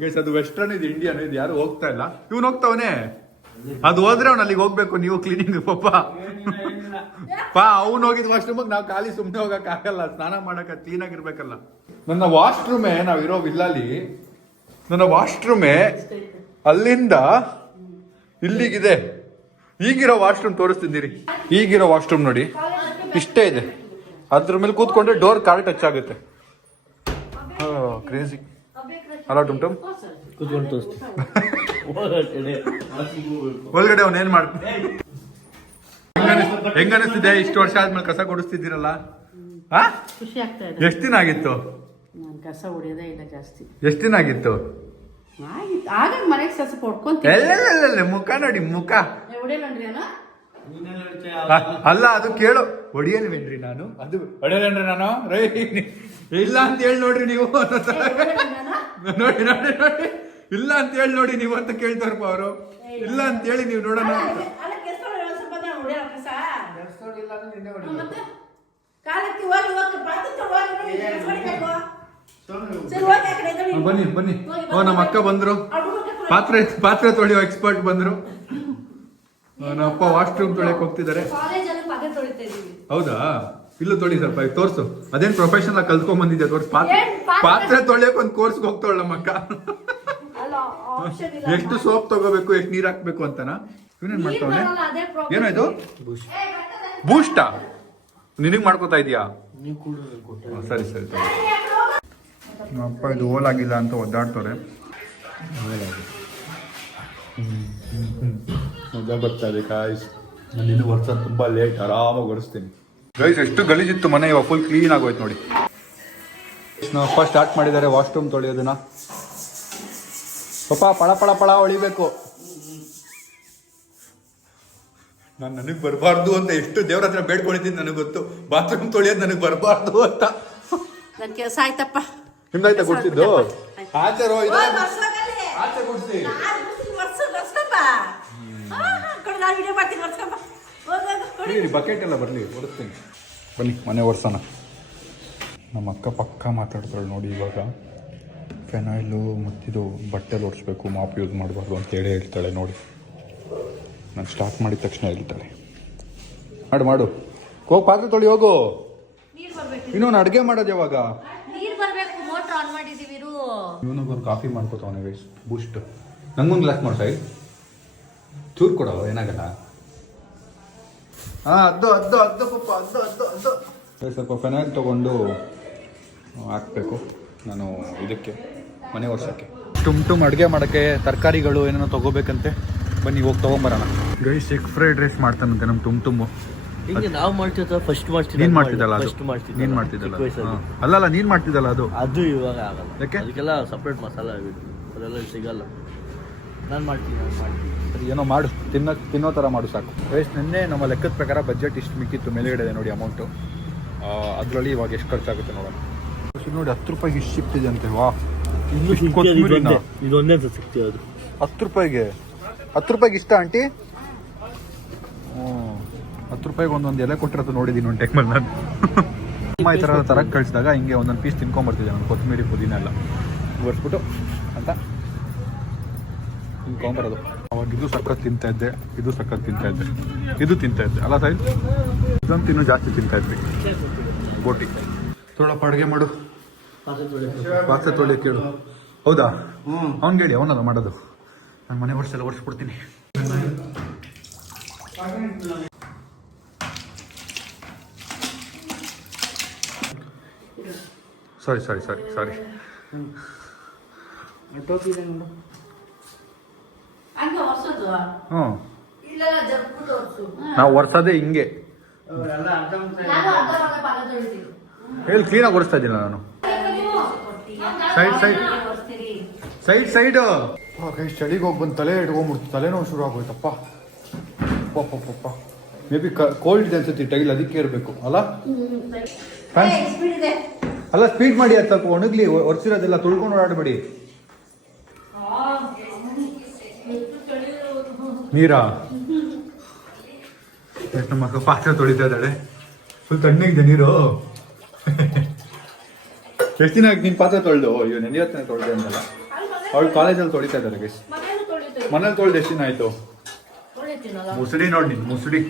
ಗೈಸ್, ಅದು ವೆಸ್ಟರ್ನ್, ಇದು ಇಂಡಿಯನ್. ಇದು ಯಾರು ಹೋಗ್ತಾ ಇಲ್ಲ. ಇವ್ನು ಹೋಗ್ತಾವನೆ. ಅದು ಹೋದ್ರೆ ಅವ್ನು ಅಲ್ಲಿಗೆ ಹೋಗ್ಬೇಕು. ನೀವು ಕ್ಲೀನಿಂಗ್ ಅವ್ನು ಹೋಗಿದ್ ವಾಶ್ರೂಮ್ ನಾವು ಖಾಲಿ ಸುಮ್ಮನೆ ಹೋಗಕ್ ಆಗಲ್ಲ. ಸ್ನಾನ ಮಾಡಕ ಕ್ಲೀನ್ ಆಗಿರ್ಬೇಕಲ್ಲ. ನನ್ನ ವಾಶ್ರೂಮೇ, ನಾವಿರೋ ವಿಲ್ಲಲ್ಲಿ ನನ್ನ ವಾಶ್ರೂಮೇ ಅಲ್ಲಿಂದ ಇಲ್ಲಿಗಿದೆ. ಈಗಿರೋ ವಾಶ್ರೂಮ್ ತೋರಿಸ್ತಿದ್ದೀರಿ. ಈಗಿರೋ ವಾಶ್ರೂಮ್ ನೋಡಿ, ಇಷ್ಟೇ ಇದೆ. ಅದ್ರ ಮೇಲೆ ಕೂತ್ಕೊಂಡ್ರೆ ಡೋರ್ ಕಾಲ್ ಟಚ್ ಆಗುತ್ತೆ. ಕ್ರೇಜಿ ಅಲ್ಲ ಟುಮ್ ಕೂತ್ಕೊಂಡು ತೋರಿಸ್ತೀನಿ. ಒಳಗಡೆ ಅವ್ನು ಏನ್ ಮಾಡ್ತಾನೆ? ಹೆಂಗ ಅನಿಸ್ತಿದೆ? ಇಷ್ಟು ವರ್ಷ ಆದ್ಮೇಲೆ ಕಸ ಕೊಡಿಸ್ತಿದ್ದೀರಲ್ಲ, ಖುಷಿ ಆಗ್ತಾ ಇದೆ. ಎಷ್ಟ್ ದಿನ ಆಗಿತ್ತು? ನಾನು ಕಸ ಹೊಡಿಯೋದೇ ಇಲ್ಲ ಜಾಸ್ತಿ. ಎಷ್ಟ್ ದಿನ ಆಗಿತ್ತು? ಆಗ ಮನೆಗೆ ಸ್ವಲ್ಪ ಹೊಡ್ಕೊಂತೀನಿ. ಎಲ್ಲ ಮುಖ ನೋಡಿ, ಮುಖ ಹೊಡಿಯಲ್ಲನ್ರಿ ಅಣ್ಣ. ಅಲ್ಲ, ಅದು ಕೇಳು. ಹೊಡಿಯಲ್ವೇನ್ರಿ ನಾನು? ಅದು ಹೊಡಿಯಲ್ವೇನ್ರಿ ನಾನು? ರೈ ಇಲ್ಲ ಅಂತ ಹೇಳಿ ನೋಡ್ರಿ ನೀವು. ನೋಡಿ ಇಲ್ಲ ಅಂತ ಹೇಳಿ ನೋಡಿ ನೀವು ಅಂತ ಕೇಳ್ತಾರಪ್ಪ ಅವರು. ಇಲ್ಲ ಅಂತ ಹೇಳಿ ನೀವು ನೋಡೋಣ ಅಂತ. ಬನ್ನಿ ನಮ್ಮ ಅಕ್ಕ ಬಂದ್ರು. ಪಾತ್ರೆ ತೊಳೆಯೋ ಎಕ್ಸ್ಪರ್ಟ್ ಬಂದ್ರು. ನಮ್ಮ ಅಪ್ಪ ವಾಶ್ರೂಮ್ ತೊಳೆಯಕ್ ಹೋಗ್ತಿದ್ದಾರೆ. ಹೌದಾ? ಇಲ್ಲೂ ತೊಳಿ ಸ್ವಲ್ಪ ತೋರ್ಸು. ಅದೇನ್ ಪ್ರೊಫೆಷನಲ್ ಆಗಿ ಕಲ್ತ್ಕೊಂಡ್ ಬಂದಿದ್ದೆ ತೋರ್ಸು. ಪಾತ್ರೆ ತೊಳೆಯಕ್ ಒಂದ್ ಕೋರ್ಸ್ ಹೋಗ್ತಾಳ ನಮ್ಮ ಅಕ್ಕ. ಎಷ್ಟು ಸೋಪ್ ತಗೋಬೇಕು, ಎಷ್ಟು ನೀರ್ ಹಾಕ್ಬೇಕು ಅಂತನಾ? ಇವನೇನ್ ಮಾಡ್ತಾವನೆ? ಏನೋ ಇದು ಬೂಸ್ಟಾ? ನಿನಗ್ ಮಾಡ್ಕೋತಾ ಇದೀಯಾ? ಸರಿ. ಅಪ್ಪ ಇದು ಹೋಲಾಗಿಲ್ಲ ಅಂತ ಒದ್ದಾಡ್ತಾರೆ. ಮಜಾ ಬರ್ತಾ ಇದೆ ಗಾಯ್ಸ್. ನಾನು ವರ್ಷ ತುಂಬಾ ಲೇಟ್, ಆರಾಮಾಗಿ ಒರೆಸ್ತೀನಿ ಗೈಸ್. ಎಷ್ಟು ಗಲೀಜಿತ್ತು ಮನೆ, ಇವಾಗ ಫುಲ್ ಕ್ಲೀನ್ ಆಗೋಯ್ತು ನೋಡಿ. ಅಪ್ಪ ಸ್ಟಾರ್ಟ್ ಮಾಡಿದ್ದಾರೆ ವಾಶ್ರೂಮ್ ತೊಳೆಯೋದನ್ನ. ಪಾಪ ಪಳ ಹೊಳಿಬೇಕು. ನನಗೆ ಬರಬಾರ್ದು ಅಂತ ಎಷ್ಟು ದೇವ್ರ ಹತ್ರ ಬೇಡ್ಕೊಳ್ತೀನಿ. ನನಗೆ ಗೊತ್ತು ಬಾತ್ರೂಮ್ ತೊಳೆಯೋದು ನನಗೆ ಬರಬಾರ್ದು ಅಂತ. ನನ್ನ ಕೆಲಸ ಆಯ್ತಪ್ಪ. ನಿಮ್ದಾಯ್ತಾ ಗುಡ್ಸಿದ್ದು? ಆಚೆ ಗುಡ್ಸಿ. ಬಕೆಟ್ ಎಲ್ಲ ಬರಲಿ, ಒರೆಸ್ತೀನಿ. ಬನ್ನಿ ಮನೆ ಒರೆಸೋಣ. ನಮ್ಮ ಅಕ್ಕ ಪಕ್ಕ ಮಾತಾಡ್ತಾಳೆ ನೋಡಿ. ಇವಾಗ ಫೆನಾಯ್ಲು ಮತ್ತಿದು ಬಟ್ಟೆಲಿ ಒರೆಸ್ಬೇಕು, ಮಾಪ್ ಯೂಸ್ ಮಾಡಬಾರ್ದು ಅಂತ ಹೇಳ್ತಾಳೆ ನೋಡಿ. ನಾನು ಸ್ಟಾರ್ಟ್ ಮಾಡಿದ ತಕ್ಷಣ ಹೇಳ್ತಾಳೆ, ಮಾಡು ಹೋಗಿ ಪಾತ್ರೆ ತೊಳಿ ಹೋಗು. ಇನ್ನೊಂದು ಅಡುಗೆ ಮಾಡೋದು ಯಾವಾಗ? ಇವನಿಗೊಂದು ಕಾಫಿ ಮಾಡ್ಕೋತಾವನೆ ಗೈಸ್, ಬೂಸ್ಟ್. ನಂಗೊಂದು ಗ್ಲಾಸ್ ಮಾಡ್ತಾ ಚೂರು ಕೊಡೋ, ಏನಾಗಲ್ಲ. ಅದ್ದು ಪಪ್ಪ, ಅದ್ದು ಸ್ವಲ್ಪ ಫೆನಾಯ್ಲ್ ತೊಗೊಂಡು ಹಾಕಬೇಕು ನಾನು ಇದಕ್ಕೆ, ಮನೆ ಒರ್ಸೋಕ್ಕೆ. ಟುಮ್ ಅಡುಗೆ ಮಾಡೋಕ್ಕೆ ತರಕಾರಿಗಳು ಏನೇನೋ ತೊಗೋಬೇಕಂತೆ. ಬನ್ನಿ ಹೋಗಿ ತೊಗೊಂಬರೋಣ ಗೈಸ್. ಎಗ್ ಫ್ರೈಡ್ ರೈಸ್ ಮಾಡ್ತಾನಂತೆ ನಮ್ಮ ಟುಮ್. ಹಿಂಗೆ ನಾವು ಮಾಡ್ತಿದ್ದ ಫಸ್ಟ್ ಮಾಡ್ತಿದ್ದ. ನೀನು ಮಾಡ್ತಿದ್ದಲ್ಲ ಅದು? ನೀನು ಮಾಡ್ತಿದ್ದಲ್ಲ? ಅಲ್ಲಲ್ಲ, ನೀನು ಮಾಡ್ತಿದ್ದಲ್ಲ ಅದು? ಅದು ಇವಾಗ ಆಗಲ್ಲ. ಯಾಕೆ? ಅದಕ್ಕೆಲ್ಲ ಸಪ್ರೇಟ್ ಮಸಾಲ ಅದೆಲ್ಲ ಸಿಗಲ್ಲ. ನಾನು ಮಾಡ್ತೀನಿ. ಏನೋ ಮಾಡು, ತಿನ್ನೋ ಥರ ಮಾಡು ಸಾಕು ಗೈಸ್. ನಿನ್ನೆ ನಮ್ಮ ಲೆಕ್ಕದ ಪ್ರಕಾರ ಬಜೆಟ್ ಇಷ್ಟು ಮಿಕ್ಕಿತ್ತು. ಮೇಲೆಗಡೆ ಇದೆ ನೋಡಿ ಅಮೌಂಟು. ಅದರಲ್ಲಿ ಇವಾಗ ಎಷ್ಟು ಖರ್ಚಾಗುತ್ತೆ ನೋಡೋಣ. ನೋಡಿ 10 ರೂಪಾಯಿಗೆ ಇಷ್ಟು ಸಿಗ್ತಿದೆ ಅಂತೆ. ವಾ, ಇದೊಂದೇ ಅಂತ ಸಿಗ್ತೀವಿ. ಅದು 10 ರೂಪಾಯಿಗೆ. 10 ರೂಪಾಯಿಗೆ ಇಷ್ಟ ಆಂಟಿ? 10 ರೂಪಾಯಿಗೆ ಒಂದೊಂದು ಎಲೆ ಕೊಟ್ಟಿರೋದು ನೋಡಿದ್ದೀನಿ ಒಂದು ಟೈಮಲ್ಲಿ ನಾನು. ಈ ಥರ ತರಕ್ಕೆ ಕಳಿಸಿದಾಗ ಹಿಂಗೆ ಒಂದೊಂದು ಪೀಸ್ ತಿನ್ಕೊಂಬರ್ತಿದ್ದೆ ನಾನು, ಕೊತ್ತಂಬರಿ ಪುದೀನ ಎಲ್ಲ. ಒರೆಸ್ಬಿಟ್ಟು ಅಂತ ಹಿಂಗೆ ಅವಾಗ ಇದು ಸಖತ್ ತಿಂತಾ ಇದ್ದೆ, ಇದು ಸಖತ್ ತಿಂತಾ ಇದ್ದೆ, ಇದು ತಿಂತಾ ಇದ್ದೆ ಅಲ್ಲ ಸಾಯಿಲ್? ಇದಂತೂ ಇನ್ನೂ ಜಾಸ್ತಿ ತಿಂತಾ ಇದ್ವಿ. ಬೋಟಿ ಥೋಡಪ್ಪ ಅಡುಗೆ ಮಾಡು, ಪಾತ್ರೆ ತೊಳಿ ಕೇಳು. ಹೌದಾ? ಅವ್ನಿಗೆ ಹೇಳಿ, ಅವನಲ್ಲ ಮಾಡೋದು. ನಾನು ಮನೆ ವರ್ಷ ಎಲ್ಲ ಒರೆಸ್ಬಿಡ್ತೀನಿ. ಸಾರಿ ಹಂಗೆ ಹೊಸದು ಹ್ಞೂ ಇಲ್ಲೆಲ್ಲ ಜಬ್ಬಿಟ್ಟು ಹೊರ್ಸು. ನಾವು ಒರೆಸೋದೇ ಹಿಂಗೆ. ಅವರೆಲ್ಲ ಅರ್ಧ ನಾನು ಅರ್ಧ ಭಾಗ ಪಾತ್ರೆ ತೊಳಿತೀನಿ. ಹೇಳಿ ಕ್ಲೀನಾಗಿ ಒರೆಸ್ತಾ ಇದ್ದಿಲ್ಲ ನಾನು. ಸೈಡ್ ಕೈ ಚಳಿಗೆ ಹೋಗಿ ಬಂದು ತಲೆ ಇಟ್ಕೊಂಡ್ಬಿಡ್ತು, ತಲೆನೋವು ಶುರು ಆಗೋಯ್ತಪ್ಪ. ಪಪ್ಪ ಮೇ ಬಿ ಕೋಲ್ಡ್ ಇದೆ ಅನ್ಸುತ್ತೆ ಟೈಲ್, ಅದಕ್ಕೆ ಇರಬೇಕು ಅಲ್ಲ? ಅಲ್ಲ ಸ್ಪೀಡ್ ಮಾಡಿ, ಅದು ಸ್ವಲ್ಪ ಒಣಗ್ಲಿ, ಒರೆಸಿರೋದೆಲ್ಲ ತುಳ್ಕೊಂಡು ಓಡಾಡಬೇಡಿ. ನೀರಾ ನಮ್ಮ ಮಕ್ಕ ಪಾತ್ರೆ ತೊಳಿತಾ ಇದ್ದಾಳೆ, ಫುಲ್ ತಣ್ಣಗಿದೆ ನೀರು. ಎಷ್ಟು ದಿನ ಆಗಿ ನೀನು ಪಾತ್ರೆ ತೊಳೆದು? ಅಯ್ಯೋ ನೆನೆಯತ್ತನೇ ತೊಳೆದೆ ಅಂತಲ್ಲ, ಅವಳು ಕಾಲೇಜಲ್ಲಿ ತೊಳಿತಾ ಇದ್ದಾರೆ ಗೈಸ್. ಮನೇಲಿ ತೊಳೆದು ಎಷ್ಟು ದಿನ ಆಯ್ತು? ಮುಸುಡಿ ನೋಡಿ ನೀನು, ಮುಸುಡಿ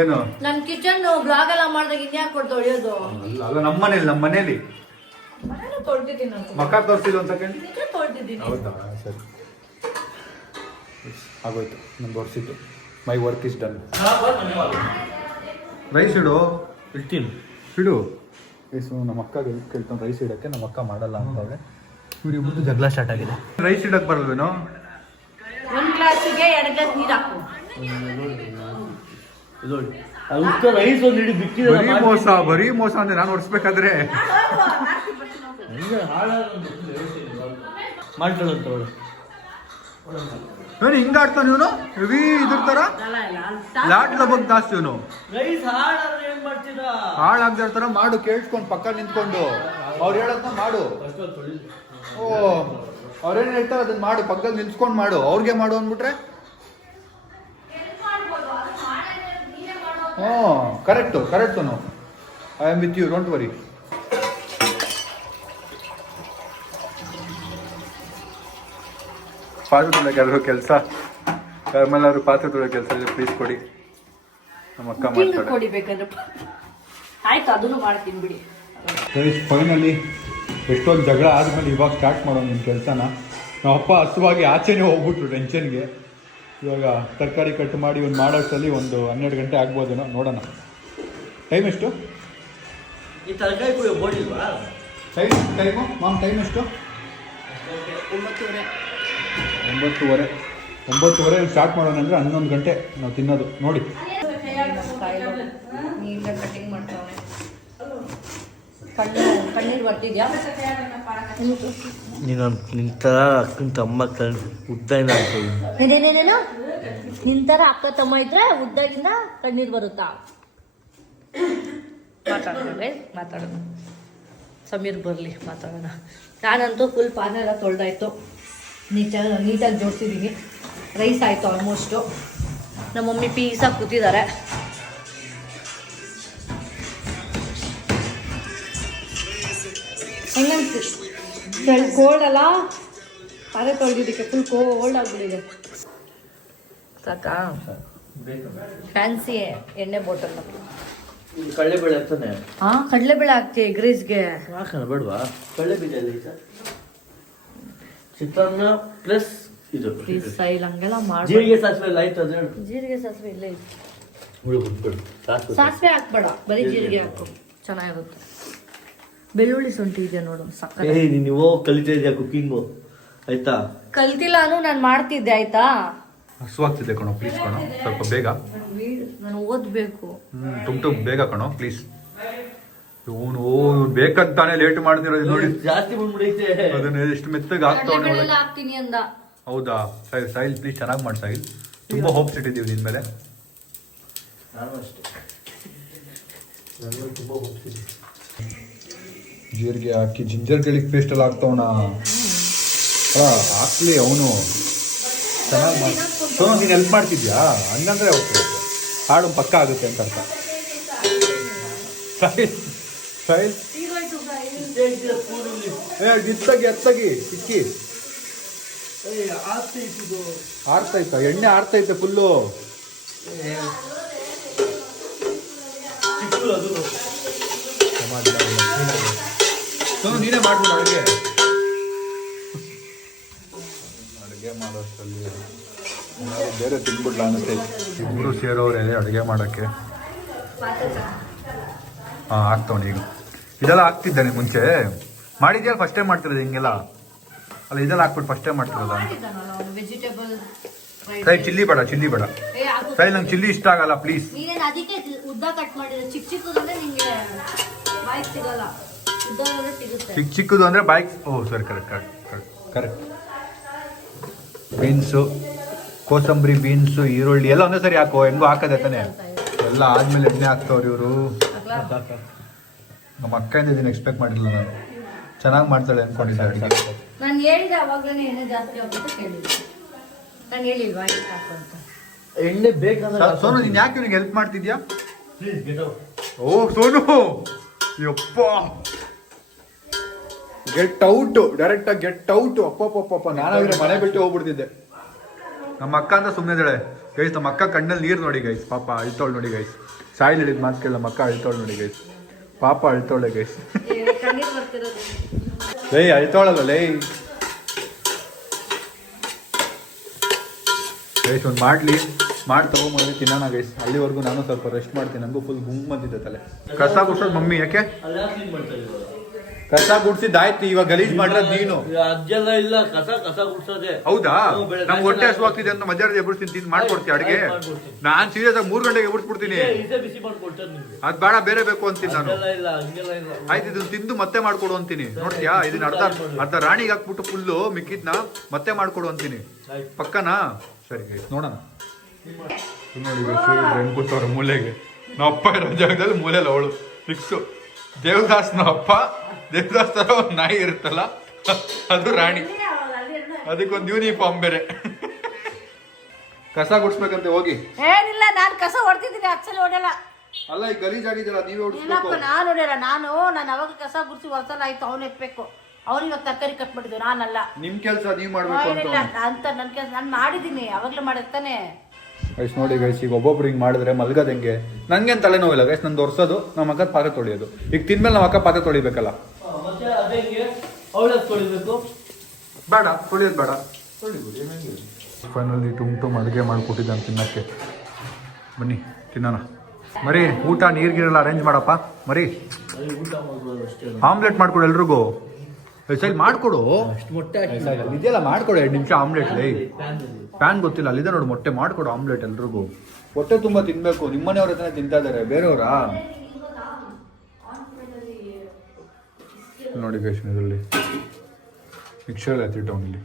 ಏನು? ನನ್ ಕಿಚನ್ ಬ್ಲಾಗ್ ಎಲ್ಲ ಮಾಡಿದಾಗ ಇನ್ಯಾಕೆ ಕೊಟ್ಟು ತೊಳೆಯೋದು? ಅಲ್ಲ ನಮ್ಮ ಮನೇಲಿ ಮನೇಲಿ ತೊಳ್ದಿದ್ದೀನಿ ಮಕ್ಕ ತೋರಿಸಿಲ್ಲ ಒಂದು ಸೆಕೆಂಡ್. ತೊಳ್ದಿದ್ದೀನಿ. ಹೌದಾ? ಸರಿ ಆಗೋಯ್ತು, ನಂಗೆ ಒರೆಸಿದ್ದು. My work is done. Rice ಇಡು, ಇಡ್ತೀನಿ. ಇಡು. ನಮ್ಮ ಅಕ್ಕ ಕೇಳ್ತಾನೆ ರೈಸ್ ಇಡಕ್ಕೆ, ನಮ್ಮ ಅಕ್ಕ ಮಾಡಲ್ಲ ಅಂತವ್ರೆ. ಇವ್ರಿಬ್ರು ಜಗಳ ಸ್ಟಾರ್ಟ್ ಆಗಿದೆ. ರೈಸ್ ಇಡಕ್ಕೆ ಬರಲ್ವೇನೋ? ಒಂದ್ ಗ್ಲಾಸಿಗೆ 2 ಗ್ಲಾಸ್ ನೀರು ಹಾಕು. ಉಕ್ಕ ರೈಸ್ ಒಂದು ಇಡೀ ಬಿಕ್ಕಿದೆ. ಬರೀ ಮೋಸ ಅಂದ್ರೆ ನಾನು ಹೊಡ್ಸ್ಬೇಕಾದ್ರೆ ಮಾಡ್ಕೊಳ್ಳೋಂತ ನಾನು ಹಿಂಗ ಆಡ್ತಾನೆ ಇವನು, ಹೆವಿ ಇದ್ರ ತರ ಲಾಟ್ ಲಬಕ್ ಜಾಸ್ತಿ ಇವನು. ರೈಸ್ ಹಾಳಾದ್ರೆ ಏನ್ ಮಾಡ್ತೀರಾ? ಹಾಳಾಗ್ದ ತರ ಮಾಡು, ಕೇಳಿಸ್ಕೊಂಡು ಪಕ್ಕ ನಿಂತ್ಕೊಂಡು ಅವ್ರು ಹೇಳೋದನ್ನ ಮಾಡು. ಓ ಅವ್ರೇನು ಹೇಳ್ತಾರೆ ಅದನ್ನ ಮಾಡು, ಪಕ್ಕದಲ್ಲಿ ನಿಲ್ಸ್ಕೊಂಡು ಮಾಡು. ಅವ್ರಿಗೆ ಮಾಡು ಅಂದ್ಬಿಟ್ರೆ ಹ್ಞೂ correct. I am with you, don't worry. ಪಾತ್ರೆ ತೊಳೆಯೋಕೆ ಯಾರು ಕೆಲಸ, ಯಾರು ಪಾತ್ರೆ ತೊಳೆಯೋ ಕೆಲಸ ಇದೆ ಪ್ಲೀಸ್ ಕೊಡಿ, ನಮ್ಮ ಅಕ್ಕ ಮಾಡ್ತಾರೆ. ಕೊಡಿ ಬೇಕಾದ್ರೆ. ಆಯ್ತು, ಅದನ್ನು ಮಾಡ್ತೀನಿ ಬಿಡಿ. ಫೈನಲಿ ಎಷ್ಟೊಂದು ಜಗಳ ಆದ್ಮೇಲೆ ಇವಾಗ ಸ್ಟಾರ್ಟ್ ಮಾಡೋಣ ನಿಮ್ಮ ಕೆಲಸನ. ನಮ್ಮಪ್ಪ ಹಸುವಾಗಿ ಆಚೆನೇ ಹೋಗ್ಬಿಟ್ರು ಟೆನ್ಷನ್ಗೆ. ಇವಾಗ ತರಕಾರಿ ಕಟ್ ಮಾಡಿ ಒಂದು ಮಾಡೋಷ್ಟರಲ್ಲಿ ಒಂದು 12 ಗಂಟೆ ಆಗ್ಬೋದೇನೋ, ನೋಡೋಣ. ಟೈಮ್ ಎಷ್ಟು? ಈ ತರಕಾರಿ ಕೂಡ ಬೋಡಿಲ್ವಾ? ಟೈಮು ಮಾಮ್ ಟೈಮ್ ಎಷ್ಟು? 9:30 ಸ್ಟಾರ್ಟ್ ಮಾಡೋಣ ಅಂದರೆ 11 ಗಂಟೆ ನಾವು ತಿನ್ನೋದು. ನೋಡಿ ನೀಟಾಗಿ ಕಟಿಂಗ್ ಮಾಡ್ತಾವೆ. ಕಣ್ಣೀರು ಬರ್ತಿದ್ಯಾ? ನೀನು ನಿನ್ನ ಥರ ಅಕ್ಕನ ತಮ್ಮ ಉದ್ದಾಗಿನ ಏನೇನೇನೇನು ನಿನ್ ಥರ ಅಕ್ಕ ತಮ್ಮ ಇದ್ರೆ ಉದ್ದಾಗಿಂದ ಕಣ್ಣೀರು ಬರುತ್ತಾ? ಮಾತಾಡೋಣ. ಸಮೀರ್ ಬರಲಿ ಮಾತಾಡೋಣ. ನಾನಂತೂ ಫುಲ್ ಪಾನ ಎಲ್ಲ ತೊಳೆದಾಯ್ತು, ನೀಟಾಗಿ ಜೋಡಿಸಿದ್ದೀನಿ. ರೈಸ್ ಆಯಿತು ಆಲ್ಮೋಸ್ಟು. ನಮ್ಮ ಮಮ್ಮಿ ಪೀಸಾಗಿ ಕೂತಿದ್ದಾರೆ. ಹೆಂಗನ್ಸಿ ಕೋಲ್ಡ್ ಅಲ್ಲ, ಪಾತ್ರೆ ತೊಳೆದಿದ್ದಕ್ಕೆ ಫುಲ್ ಕೋಲ್ಡ್ ಆಗಿಬಿಟ್ಟಿದೆ. ಸಾಕಾ? ಫ್ಯಾನ್ಸಿ ಎಣ್ಣೆ ಬಾಟಲ್. ಕಡಲೆಬೇಳೆ ಆಗ್ತಾನೆ. ಹಾಂ, ಕಡಲೆಬೇಳೆ ಹಾಕ್ತಿ ಎಗ್ ರೈಸ್ಗೆ? ಹಾಕೋಣ ಬೇಡವಾ? ಕಡಲೆಬೀಜ ಎಲ್ಲ ಐತಾ? ಚಿತ್ರಾನ್ನ ಪ್ಲಸ್ ಇದು ಸ್ಟೈಲ್ ಹಂಗೆಲ್ಲ ಮಾಡಿ. ಜೀರಿಗೆ ಸಾಸಿವೆ ಎಲ್ಲ ಆಯ್ತು? ಅದು ಜೀರಿಗೆ ಸಾಸಿವೆ ಇಲ್ಲೇ ಇತ್ತು. ಸಾಸಿವೆ ಹಾಕ್ಬೇಡ, ಬರೀ ಜೀರಿಗೆ ಹಾಕು, ಚೆನ್ನಾಗಿರುತ್ತೆ. ಬೆಳ್ಳುಳ್ಳಿ ಶುಂಠಿ ಇದೆ ನೋಡು, ಸಕ್ಕ. ನೀವು ಕಲಿತಾ ಇದೆಯಾ ಕುಕ್ಕಿಂಗು? ಆಯ್ತಾ? ಕಲ್ತಿಲ್ಲ ನಾನು ಮಾಡ್ತಿದ್ದೆ. ಆಯ್ತಾ? ಹಸುವಾಗ್ತಿದೆ ಕಣೋ, ಪ್ಲೀಸ್ ಕಣೋ, ಸ್ವಲ್ಪ ಬೇಗ. ನಾನು ಓದ್ಬೇಕು. ತುಂಬ ಬೇಗ ಕಣೋ ಪ್ಲೀಸ್. ಇವನು ಬೇಕಂತಾನೆ ಲೇಟ್ ಮಾಡ್ತಿರೋದು ನೋಡಿ. ಜಾಸ್ತಿ ಬಂದ್ಬಿಡೈತೆ. ಅದನ್ನ ಎಷ್ಟು ಮೆತ್ತಗೆ ಆಗ್ತಾವನೆ. ಹಾಕ್ತೀನಿ ಅಂದ. ಹೌದಾ? ಸಾಯಿಲ್ ಪ್ಲೀಸ್ ಚೆನ್ನಾಗಿ ಮಾಡಿ ಸಾಯಿಲ್. ತುಂಬಾ ಹೋಪ್ಸ್ ಇಟ್ಟಿದ್ದೀವಿ ನಿನ್ ಮೇಲೆ. ನಾನು ಅಷ್ಟೇ, ನನಗೆ ತುಂಬ ಹೋಗ್ತಿದ್ದೆ. ಜೀರಿಗೆ ಹಾಕಿ ಜಿಂಜರ್ ಗಾರ್ಲಿಕ್ ಪೇಸ್ಟ್ ಎಲ್ಲ ಹಾಕ್ತವನ ಹಾಕ್ಲಿ ಅವನು. ಚೆನ್ನಾಗಿ ಮಾಡಿ. ಸೊ ನೀನು ಹೆಲ್ಪ್ ಮಾಡ್ತಿದ್ಯಾ? ಹಂಗಂದ್ರೆ ಓಕೆ, ಹಾಡು ಪಕ್ಕ ಆಗುತ್ತೆ ಅಂತ ಅರ್ಥ. ಫೈಲ್ ಎತ್ತಗಿ ಸಿಕ್ಕಿ ಆರ್ತೈತಾ ಎಣ್ಣೆ ಆರ್ತೈತೆ ಫುಲ್ಲು. ನೀನೇ ಮಾಡ್ಬಿಡು ಅಡುಗೆ. ಅಡುಗೆ ಮಾಡೋಷ್ಟರಲ್ಲಿ ಬೇರೆ ತಿನ್ಬಿಡ್ಲ ಅನ್ನಿಸ್ತೈತೆ. ಇಬ್ಬರು ಸೇರೋರೆ ಅಡುಗೆ ಮಾಡೋಕ್ಕೆ. ಹಾಂ ಆಗ್ತಾವಣ ಈಗ. ಇದೆಲ್ಲ ಆಗ್ತಿದ್ದಾನೆ ಮುಂಚೆ ಮಾಡಿದ್ಯಲ್ಲ, ಫಸ್ಟ್ ಟೈಮ್ ಮಾಡ್ತಿರೋದು ಹಿಂಗೆಲ್ಲ ಅಲ್ಲ, ಇದೆಲ್ಲ ಹಾಕ್ಬಿಟ್ಟು ಫಸ್ಟ್ ಟೈಮ್ ಮಾಡ್ತಿರೋದ. ಸೈ ಚಿಲ್ಲಿ ಬೇಡ ಸೈ, ನಂಗೆ ಚಿಲ್ಲಿ ಇಷ್ಟ ಆಗಲ್ಲ ಪ್ಲೀಸ್. ಅದಕ್ಕೆ ಉದ್ದ ಕಟ್ ಮಾಡಿದ್ರೆ ಚಿಕ್ಕ ಚಿಕ್ಕದಂದ್ರೆ ನಿಂಗೆ ಬಾಯ್ಗೆ ಸಿಗಲ್ಲ, ಉದ್ದ ಸಿಗುತ್ತೆ. ಚಿಕ್ಕದು ಅಂದ್ರೆ ಬಾಯ್ಕ್. ಓ ಸರಿ, ಕರೆಕ್ಟ್. ಬೀನ್ಸು, ಕೋಸಂಬರಿ, ಬೀನ್ಸು, ಈರುಳ್ಳಿ ಎಲ್ಲ ಒಂದೇ ಸರಿ ಹಾಕೋ. ಹೆಂಗೋ ಹಾಕದೆ ತಾನೆ. ಎಲ್ಲ ಆದ್ಮೇಲೆ ಎಣ್ಣೆ ಹಾಕ್ತವ್ರು ಇವರು. ನಮ್ಮ ಅಕ್ಕಯಿಂದ ಇದನ್ನ ಎಕ್ಸ್ಪೆಕ್ಟ್ ಮಾಡಿರಲಿಲ್ಲ ನಾನು. ಚೆನ್ನಾಗಿ ಮಾಡ್ತಾಳೆ ಅನ್ಕೊಂಡಿದ್ದೆ ಅಡುಗೆ. ನಾನು ಹೇಳಿದೆ ಅವಾಗಲೇ ಎಣ್ಣೆ ಜಾಸ್ತಿ ಆಗ್ಬಿಟ್ಟು ಕೇಳಿದ್ದೆ. ನಾನು ಹೇಳಿಲ್ವಾ ಹಾಕು ಅಂತ. ಎಣ್ಣೆ ಬೇಕಂದ್ರೆ ಸೋನು, ನೀನ್ ಯಾಕೆ ಇವ್ನಿಗೆ ಹೆಲ್ಪ್ ಮಾಡ್ತಿದ್ಯಾ? ಓ ಸೋನು, ಯಪ್ಪ ಗೆಟ್ ಔಟ್, ಡೈರೆಕ್ಟ್ ಆಗಿ ಗೆಟ್ ಔಟ್. ಅಪ್ಪ ನಾನಾದ್ರೆ ಮನೆ ಬಿಟ್ಟು ಹೋಗ್ಬಿಡ್ತಿದ್ದೆ. ನಮ್ಮ ಅಕ್ಕ ಅಂತ ಸುಮ್ಮನೆ ಇದ್ದಾಳೆ ಗೈಸ್. ನಮ್ಮ ಅಕ್ಕ ಕಣ್ಣಲ್ಲಿ ನೀರು ನೋಡಿ ಗೈಸ್. ಪಾಪ ಅಳ್ತೋಳು ನೋಡಿ ಗೈಸ್. ಸಾಯಿಲ್ ಹೇಳಿದ್ ಮಾತು ಕೇಳ, ನಮ್ಮ ಅಕ್ಕ ಅಳ್ತೋಳು ನೋಡಿ ಗೈಸ್. ಪಾಪ ಅಳ್ತೋಳೆ ಗೈಸ್. ಲೈ ಅಳ್ತೋಳಲ್ಲ ಲೈ ಗೈಸ್. ಒಂದು ಮಾಡಿ ತಗೊಂಬಂದು ತಿನ್ನೋಣ ಗೈಸ್. ಅಲ್ಲಿವರೆಗೂ ನಾನು ಸ್ವಲ್ಪ ರೆಸ್ಟ್ ಮಾಡ್ತೀನಿ. ನನಗೂ ಫುಲ್ ಗುಮ್ ಅಂತಿದ್ದೆ ತಲೆ. ಕಸ ಗುಡ್ಸೋದು ಮಮ್ಮಿ. ಯಾಕೆ ಕಸ ಗುಡ್ಸಿದ್ದಾಯ್ತು, ಇವಾಗ ಗಲೀಜ್ ಮಾಡಿರೋದು ನೀನು. ಅಜ್ಜೆಲ್ಲ ಇಲ್ಲ, ಕಸ ಗುಡ್ಸೋದೆ. ಹೌದಾ? ನಮ್ಗೆ ಹೊಟ್ಟೆ ಹಸುವಾಗ್ತಿದೆ ಅಂತ ಮಧ್ಯಾಹ್ನ ಎಬ್ಬಿಡ್ತೀನಿ, ತಿಂದು ಮಾಡ್ಕೊಡ್ತೀವಿ ಅಡುಗೆ. ನಾನು ಸೀರಿಯಸ್ ಆಗಿ 3 ಗಂಟೆಗೆ ಎಬ್ಬಿಡ್ಬಿಡ್ತೀನಿ. ಅದ್ ಬೇಡ, ಬೇರೆ ಬೇಕು ಅಂತೀನಿ ನಾನು. ಆಯ್ತು, ಇದನ್ನ ತಿಂದು ಮತ್ತೆ ಮಾಡ್ಕೊಡು ಅಂತೀನಿ. ನೋಡ್ತೀಯಾ, ಇದನ್ನ ಅರ್ಧ ರಾಣಿಗೆ ಹಾಕ್ಬಿಟ್ಟು ಫುಲ್ಲು ಮಿಕ್ಕಿದ್ನ ಮತ್ತೆ ಮಾಡ್ಕೊಡು ಅಂತೀನಿ. ಪಕ್ಕನಾ? ಸರಿ ಗೈಸ್, ನೋಡೋಣ. ನೋಡಿ ಹೆಂಗ್ ಕೂತವ್ರ ಮೂಲೆಗೆ. ನಮ್ಮ ಅಪ್ಪ ಇರೋ ಜಾಗದಲ್ಲಿ ಮೂಲೆಲ್ಲ ಅವಳು ಫಿಕ್ಸು. ದೇವದಾಸ್ ಅಪ್ಪ, ದೇವದಾಸ್ ತರ ಒಂದು ನಾಯಿ ಇರುತ್ತಲ್ಲ, ಅದು ರಾಣಿ. ಅದಕ್ಕೊಂದು ಯೂನಿಫಾರ್ಮ್ ಬೇರೆ. ಕಸ ಗುಡ್ಸ್ಬೇಕಂತೆ ಹೋಗಿ. ಏನಿಲ್ಲ, ನಾನು ಕಸ ಹೊಡ್ತಿದ್ದೀನಿ, ಆಕ್ಚುಲಿ ಹೊಡೆಯಲ್ಲ. ಅಲ್ಲ, ಈಗ ಗಲೀಜ್ ಆಗಿದ್ದಲ್ಲ, ನೀವೇ ಹೊಡ್ಸ್ಬೇಕು. ಇಲ್ಲಪ್ಪ, ನಾನು ಹೊಡೆಯಲ್ಲ. ನಾನು ಅವಾಗ ಕಸ ಗುಡ್ಸಿ ಹೊರಸಲ್ಲ ಆಯ್ತು. ಅವ್ನು ಎತ್ಬೇಕು. ಅವ್ನಿಗೆ ತರಕಾರಿ ಕಟ್ ಮಾಡಿದ್ದು ನಾನಲ್ಲ. ನಿಮ್ ಕೆಲಸ ನೀವ್ ಮಾಡ್ಬೇಕು ಅಂತ ನನ್ನ ಕೆಲಸ ನಾನು ಮಾಡಿದ್ದೀನಿ, ಅವಾಗ್ಲೇ ಮಾಡಿರ್ತಾನೆ. ಗೈಸ್ ನೋಡಿ ಗೈಸ್, ಈಗ ಒಬ್ಬೊಬ್ರು ಹಿಂಗೆ ಮಾಡಿದ್ರೆ ಮಲ್ಗದ ಹೆಂಗೆ? ನಂಗೇನು ತಲೆನೋವಿಲ್ಲ ಗೈಸ್. ನಂದು ಒರ್ಸೋದು, ನಮ್ಮ ಅಕ್ಕ ಪಾತ್ರೆ ತೊಳಿಯೋದು. ಈಗ ತಿಂದ್ಮೇಲೆ ನಮ್ಮ ಅಕ್ಕ ಪಾತ್ರೆ ತೊಳಿಬೇಕಲ್ಲ? ಬೇಡ, ತೊಳಿಯೋದು ಬೇಡ. ಫೈನಲಿ ಟುಮ್ ಅಡುಗೆ ಮಾಡಿಕೊಟ್ಟಿದ್ದಾನೆ ತಿನ್ನಕ್ಕೆ. ಬನ್ನಿ ತಿನ್ನೋಣ. ಮರಿ, ಊಟ ನೀರ್ಗಿರೆಲ್ಲ ಅರೇಂಜ್ ಮಾಡಪ್ಪ. ಮರಿ, ಆಮ್ಲೆಟ್ ಮಾಡ್ಕೊಡು ಎಲ್ರಿಗೂ. ಸೈಲ್ ಮಾಡ್ಕೊಡು. ಇದೆಯಲ್ಲ ಮಾಡ್ಕೊಡು, 2 ನಿಮಿಷ ಆಮ್ಲೆಟ್. ಪ್ಯಾನ್ ಗೊತ್ತಿಲ್ಲ, ಅಲ್ಲಿದೆ ನೋಡು. ಮೊಟ್ಟೆ ಮಾಡ್ಕೊಡು ಆಮ್ಲೆಟ್ ಎಲ್ರಿಗೂ. ಹೊಟ್ಟೆ ತುಂಬ ತಿನ್ಬೇಕು. ನಿಮ್ಮನೆಯವ್ರ ಹತ್ರನೇ ತಿಂತಾ ಇದಾರೆ, ಬೇರೆಯವರಾ? ನೋಡಿ ಗೈಸ್, ಇದರಲ್ಲಿ ಮಿಕ್ಸರ್ ಎತ್ತಿಟ್ಟವ್ ಇಲ್ಲಿ.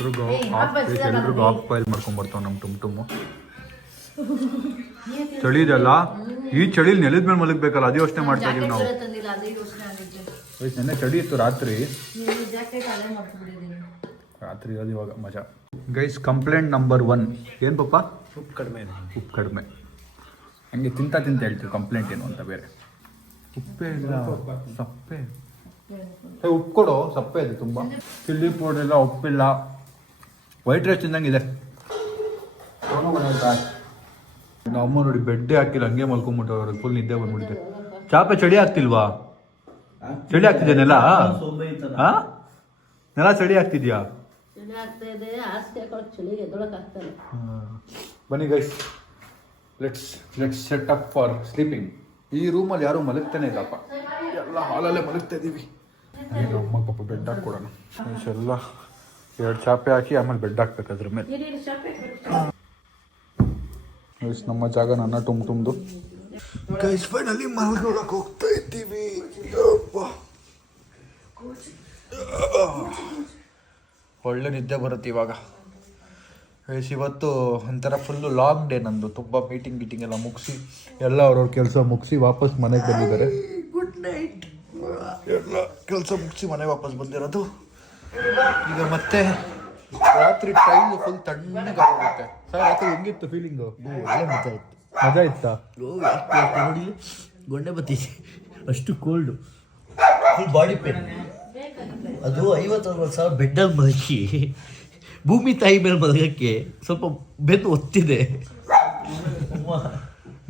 ಎಲ್ರಿಗೂ ಆಫ್ ಬಾಯ್ಲ್ ಮಾಡ್ಕೊಂಡ್ ಬರ್ತಾವ ನಮ್ಮ ಟುಮ್. ಚಳಿ ಇದೆಲ್ಲ, ಈ ಚಳಿಲಿ ನೆಲದ ಮೇಲೆ ಮಲಗಬೇಕಲ್ಲ, ಅದು ಯೋಚನೆ ಮಾಡ್ತಾ ಇದೀವಿ ನಾವು. ನೆನ್ನೆ ಚಳಿ ಇತ್ತು ರಾತ್ರಿ ಅದು ಇವಾಗ ಮಜಾ. ಗೈಸ್, ಕಂಪ್ಲೇಂಟ್ ನಂಬರ್ 1 ಏನು ಪಾಪ? ಉಪ್ಪು ಕಡಿಮೆ. ಹಂಗೆ ತಿಂತ ಹೇಳ್ತೀವಿ ಕಂಪ್ಲೇಂಟ್ ಏನು ಅಂತ. ಬೇರೆ ಉಪ್ಪೇ ಇಲ್ಲ, ಸಪ್ಪೆ. ಉಪ್ಪು ಕೊಡು, ಸಪ್ಪೆ ಇದೆ ತುಂಬ. ಚಿಲ್ಲಿ ಪೌಡರ್ ಇಲ್ಲ, ಉಪ್ಪಿಲ್ಲ. White rice ತಿಂದಂಗಿದೆ. ನಮ್ಮ ಅಮ್ಮ ನೋಡಿ ಬೆಡ್ಡೆ ಹಾಕಿಲ್ಲ, ಹಂಗೆ ಮಲ್ಕೊಂಡ್ಬಿಟ್ಟು ಅವ್ರಿಗೆ ಫುಲ್ ನಿದ್ದೆ ಬಂದ್ಬಿಟ್ಟಿದೆ. ಚಾಪೆ ಚಳಿ ಆಗ್ತಿಲ್ವಾ? ಚಳಿ ಆಗ್ತಿದೆ ನೆಲ? ನೆಲ ಚಳಿ ಆಗ್ತಿದ್ಯಾ? ಬನ್ನಿ guys, let's set up for sleeping. ಈ ರೂಮಲ್ಲಿ ಯಾರು ಮಲಗ್ತಾನೆ ಇಲ್ಲಪ್ಪ, ಎಲ್ಲ ಹಾಲಲ್ಲೇ ಮಲಗ್ತಾ ಇದೀವಿ. ಅಮ್ಮ ಪಾಪ ಬೆಡ್ ಹಾಕೊಡೋಣ. ಎಲ್ಲ 2 ಚಾಪೆ ಹಾಕಿ ಆಮೇಲೆ ಬೆಡ್ ಹಾಕ್ಬೇಕು ಅದ್ರ ಮೇಲೆ. ನಮ್ಮ ಜಾಗ ನನ್ನ ಟುಮ್ದು. ಗೈಸ್, ಫೈನಲಿ ಮಲ್ಗೊಳಕ್ಕೆ ಹೋಗ್ತಾ ಇದ್ದೀವಿ. ಒಳ್ಳೆ ನಿದ್ದೆ ಬರುತ್ತೆ ಇವಾಗ. ಗೈಸ್, ಇವತ್ತು ಒಂಥರ ಫುಲ್ಲು ಲಾಂಗ್ ಡೇ ನಂದು. ತುಂಬ ಮೀಟಿಂಗ್ ಎಲ್ಲ ಮುಗಿಸಿ, ಎಲ್ಲ ಅವ್ರವ್ರ ಕೆಲಸ ಮುಗಿಸಿ ವಾಪಸ್ ಮನೆಗೆ ಬಂದಿದ್ದಾರೆ. Good night. ಎಲ್ಲ ಕೆಲಸ ಮುಗಿಸಿ ಮನೆಗೆ ವಾಪಸ್ ಬಂದಿರೋದು. ಈಗ ಮತ್ತೆ ರಾತ್ರಿ ಟೈಮ್ ಫುಲ್ ತಣ್ಣಗಾಗುತ್ತೆ. ಸರ್, ರಾತ್ರಿ ಹೆಂಗಿತ್ತು ಫೀಲಿಂಗು? ಒಳ್ಳೆ ಮಜಾ ಇತ್ತು. ಮಜಾ ಇತ್ತಾ? ನೋಡಿ ಗೊಂಡೆ ಬತ್ತಿ ಅಷ್ಟು ಕೋಲ್ಡು, ಫುಲ್ ಬಾಡಿ ಪೇನ್. ಅದು 50,000 ಬೆಡ್ಡಲ್ಲಿ ಮಲಗಿ ಭೂಮಿ ತಾಯಿ ಮೇಲೆ ಮಲಗಕ್ಕೆ ಸ್ವಲ್ಪ ಬೆನ್ನು ಒತ್ತಿದೆ.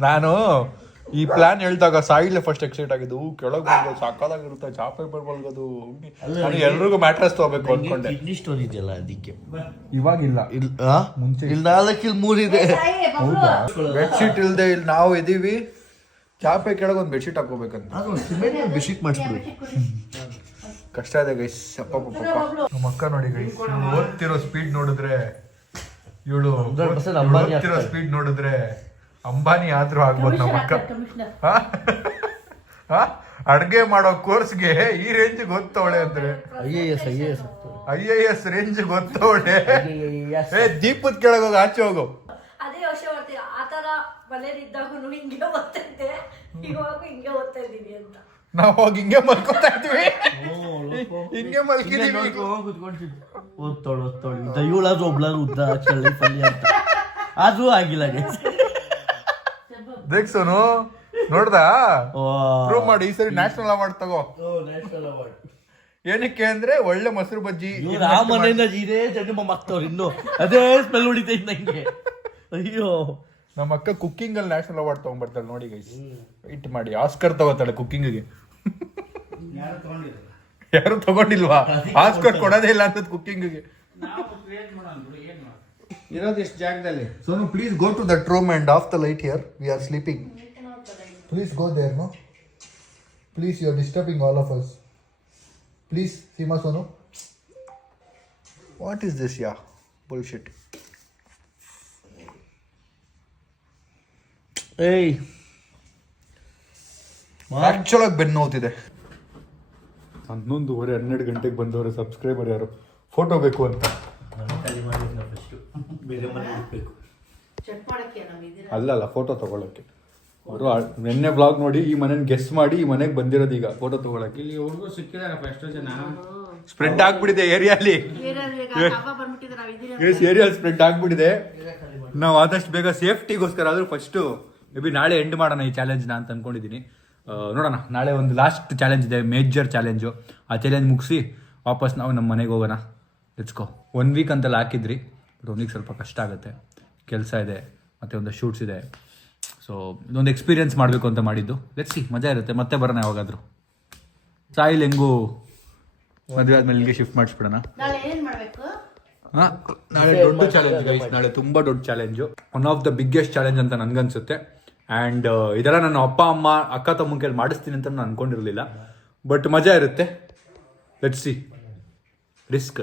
ನಾನು ಈ ಪ್ಲಾನ್ ಹೇಳ್ದಾಗ ಸಾಯಿಲೆ ಫಸ್ಟ್ ಎಕ್ಸೈಟ್ ಆಗಿದ್ದು, ಕೆಳಗೆ ಬರ್ಬೋದು ಸಾಕಾಗಿರುತ್ತೆ, ಚಾಪೆ ಬರ್ಬೋದು, ಎಲ್ರಿಗೂ ಮ್ಯಾಟ್ರಸ್ ತಗೋಬೇಕು ಅನ್ಕೊಂಡೆ. ಕಿಡ್ನಿ ಸ್ಟೋನ್ ಇದೆಯಲ್ಲ ಅದಕ್ಕೆ. ಇವಾಗಿಲ್ಲ, ಮುಂಚೆ ಇಲ್ಲಿ 4 ಇಲ್ಲಿ 3 ಇದೆ. ಬೆಡ್ಶೀಟ್ ಇಲ್ದೆ ಇಲ್ಲಿ ನಾವು ಇದೀವಿ, ಚಾಪೆ ಕೆಳಗೆ ಒಂದು ಬೆಡ್ಶೀಟ್ ಹಾಕೋಬೇಕಂತ. ಸಿಮೆಂಟ್ ಬೆಡ್ಶೀಟ್ ಮಾಡಿಸ್ಬಿಡು. ಕಷ್ಟ ಇದೆ ಗೈಸ್. ನಮ್ಮ ಅಕ್ಕ ನೋಡಿ ಗೈಸ್, ಓದ್ತಿರೋ ಸ್ಪೀಡ್ ನೋಡಿದ್ರೆ, ಇವಳು ಓದ್ತಿರೋ ಸ್ಪೀಡ್ ನೋಡಿದ್ರೆ ಅಂಬಾನಿ ಆದ್ರೂ ಆಗ್ಬೋದು ನಮ್ಮ ಅಕ್ಕ. ಅಡ್ಗೆ ಮಾಡೋ ಕೋರ್ಸ್ಗೆ ಈ ರೇಂಜ್ ಗೊತ್ತವಳೆ ಅಂದ್ರೆ, IAS ರೇಂಜ್ ಗೊತ್ತವಳೆ. ದೀಪದ ಕೆಳಗೆ ಹೋಗಿ ಆಚೆ ಹೋಗು. ಅದೇ ಯೋಚನೆ ಮಾಡ್ತೀವಿ, ಆತರ ಮನೇಲಿದ್ದಾಗೂ ಹಿಂಗೆ ಓದ್ತಾ ಇದ್ದೆ, ಇವಾಗ ಹಿಂಗೆ ಓದ್ತಾ ಇದ್ದೀವಿ ಅಂತ. ನಾವ್ ಹೋಗಿ ಹಿಂಗೆ ಮಲ್ಕೋತಾ ಇದ್ವಿ, ಹಿಂಗೆ ಮಲ್ಕಿದೀವಿ. ಓದ್ತಾಳು ಇವಳಾದ್ರೂ ಒಬ್ಳಾದ್ರು ಉದ್ದ ಲೈಫಲ್ಲಿ ಅಂತ. ಆದ್ರೂ ಆಗಿಲ್ಲ ಗೈಸ್. ದೇಖ್ ಸೋನು, ನೋಡ್ದಾ? ಪ್ರೂವ್ ಮಾಡಿ, ಈ ಸರಿ ನ್ಯಾಷನಲ್ ಅವಾರ್ಡ್ ತಗೋ. ಏನಕ್ಕೆ ಅಂದ್ರೆ ಒಳ್ಳೆ ಮೊಸರು ಬಜ್ಜಿ. ಆ ಮನೆಯಿಂದ ಇದೇ ಜನ್ಮ ಮಾಗ್ತವ್ರು ಇನ್ನು ಅದೇ ಸ್ಮೆಲ್ ಹೊಡಿತೈತೆ ನಂಗೆ. ಅಯ್ಯೋ, ನಮ್ಮ ಅಕ್ಕ ಕುಕ್ಕಿಂಗ್ ಅಲ್ಲಿ ನ್ಯಾಷನಲ್ ಅವಾರ್ಡ್ ತಗೊಂಡ್ಬರ್ತಾಳೆ ನೋಡಿ ಗೈಸ್. ಇಟ್ ಮಾಡಿ ಆಸ್ಕರ್ ತಗೋತಾಳೆ ಕುಕ್ಕಿಂಗ್ಗೆ. ಯಾರು ತಗೊಂಡಿಲ್ವಾ? ಆಸ್ಕರ್ ಕೊಡೋದೇ ಇಲ್ಲ ಅಂತ ಕುಕ್ಕಿಂಗ್ಗೆ. ಇರೋದಿಷ್ಟು ಜಾಗದಲ್ಲಿ. Sonu, please go to that room and off the light here. We are sleeping. Please go there, no? Please, you are disturbing all of us. Please, Seema Sonu. What is this? Yeah, bullshit. ಏಯ್, actual ಆಗಿ ಬೆನ್ನು ನೋವ್ತಿದೆ. 11:30 12 ಗಂಟೆಗೆ ಬಂದವರು subscriber ಯಾರು photo ಬೇಕು ಅಂತ. ಬೇರೆ ಮನೆ ಹೋಗ್ಬೇಕು. ಅಲ್ಲಲ್ಲ, ಫೋಟೋ ತಗೊಳಕ್ಕೆ. ಅವರು ನಿನ್ನೆ ಬ್ಲಾಗ್ ನೋಡಿ ಈ ಮನೇನ ಗೆಸ್ ಮಾಡಿ ಈ ಮನೆಗೆ ಬಂದಿರೋದು ಈಗ ಫೋಟೋ ತಗೊಳಕ್ಕೆ. ಇಲ್ಲಿ ಹುಡುಗರು ಸಿಕ್ಕಿದಾರಪ್ಪ ಎಷ್ಟೋ ಜನ. ಸ್ಪ್ರೆಡ್ ಆಗ್ಬಿಟ್ಟಿದೆ ಏರಿಯಾಲಿ, ಏರಿಯಾ ಸ್ಪ್ರೆಡ್ ಆಗ್ಬಿಟ್ಟಿದೆ. ನಾವು ಆದಷ್ಟು ಬೇಗ ಸೇಫ್ಟಿಗೋಸ್ಕರ ಆದ್ರೂ ಫಸ್ಟ್ ಮೇ ಬಿ ನಾಳೆ ಎಂಡ್ ಮಾಡೋಣ ಈ ಚಾಲೆಂಜ್ನ ಅಂತ ಅನ್ಕೊಂಡಿದ್ದೀನಿ. ನೋಡೋಣ, ನಾಳೆ ಒಂದು ಲಾಸ್ಟ್ ಚಾಲೆಂಜ್ ಇದೆ, ಮೇಜರ್ ಚಾಲೆಂಜು. ಆ ಚಾಲೆಂಜ್ ಮುಗಿಸಿ ವಾಪಸ್ ನಾವು ನಮ್ಮ ಮನೆಗೆ ಹೋಗೋಣ. Let's go. 1 ವೀಕ್ ಅಂತೆಲ್ಲ ಹಾಕಿದ್ರಿ, ಬಟ್ 1 ವೀಕ್ ಸ್ವಲ್ಪ ಕಷ್ಟ ಆಗುತ್ತೆ, ಕೆಲಸ ಇದೆ, ಮತ್ತು ಒಂದು ಶೂಟ್ಸ್ ಇದೆ. ಸೊ ಇದೊಂದು ಎಕ್ಸ್ಪೀರಿಯನ್ಸ್ ಮಾಡಬೇಕು ಅಂತ ಮಾಡಿದ್ದು. ಲೆಟ್ಸ್ ಸಿ, ಮಜಾ ಇರುತ್ತೆ. ಮತ್ತೆ ಬರೋಣ ಯಾವಾಗಾದರೂ. ಸಾಯಿಲ್ ಹೆಂಗೂ ಮದುವೆ ಆದ್ಮೇಲೆ ಇಲ್ಲಿಗೆ ಶಿಫ್ಟ್ ಮಾಡಿಸ್ಬಿಡೋಣ. ನಾಳೆ ದೊಡ್ಡ ಚಾಲೆಂಜ್ ಗೈಸ್, ನಾಳೆ ತುಂಬ ದೊಡ್ಡ challenge, one of the biggest challenge ಅಂತ ನನ್ಗನ್ಸುತ್ತೆ. ಆ್ಯಂಡ್ ಇದೆಲ್ಲ ನನ್ನ ಅಪ್ಪ ಅಮ್ಮ ಅಕ್ಕ ತಮ್ಮ ಕೈಲಿ ಮಾಡಿಸ್ತೀನಿ ಅಂತ ನಾನು ಅನ್ಕೊಂಡಿರಲಿಲ್ಲ, ಬಟ್ ಮಜಾ ಇರುತ್ತೆ. Let's see. Risk.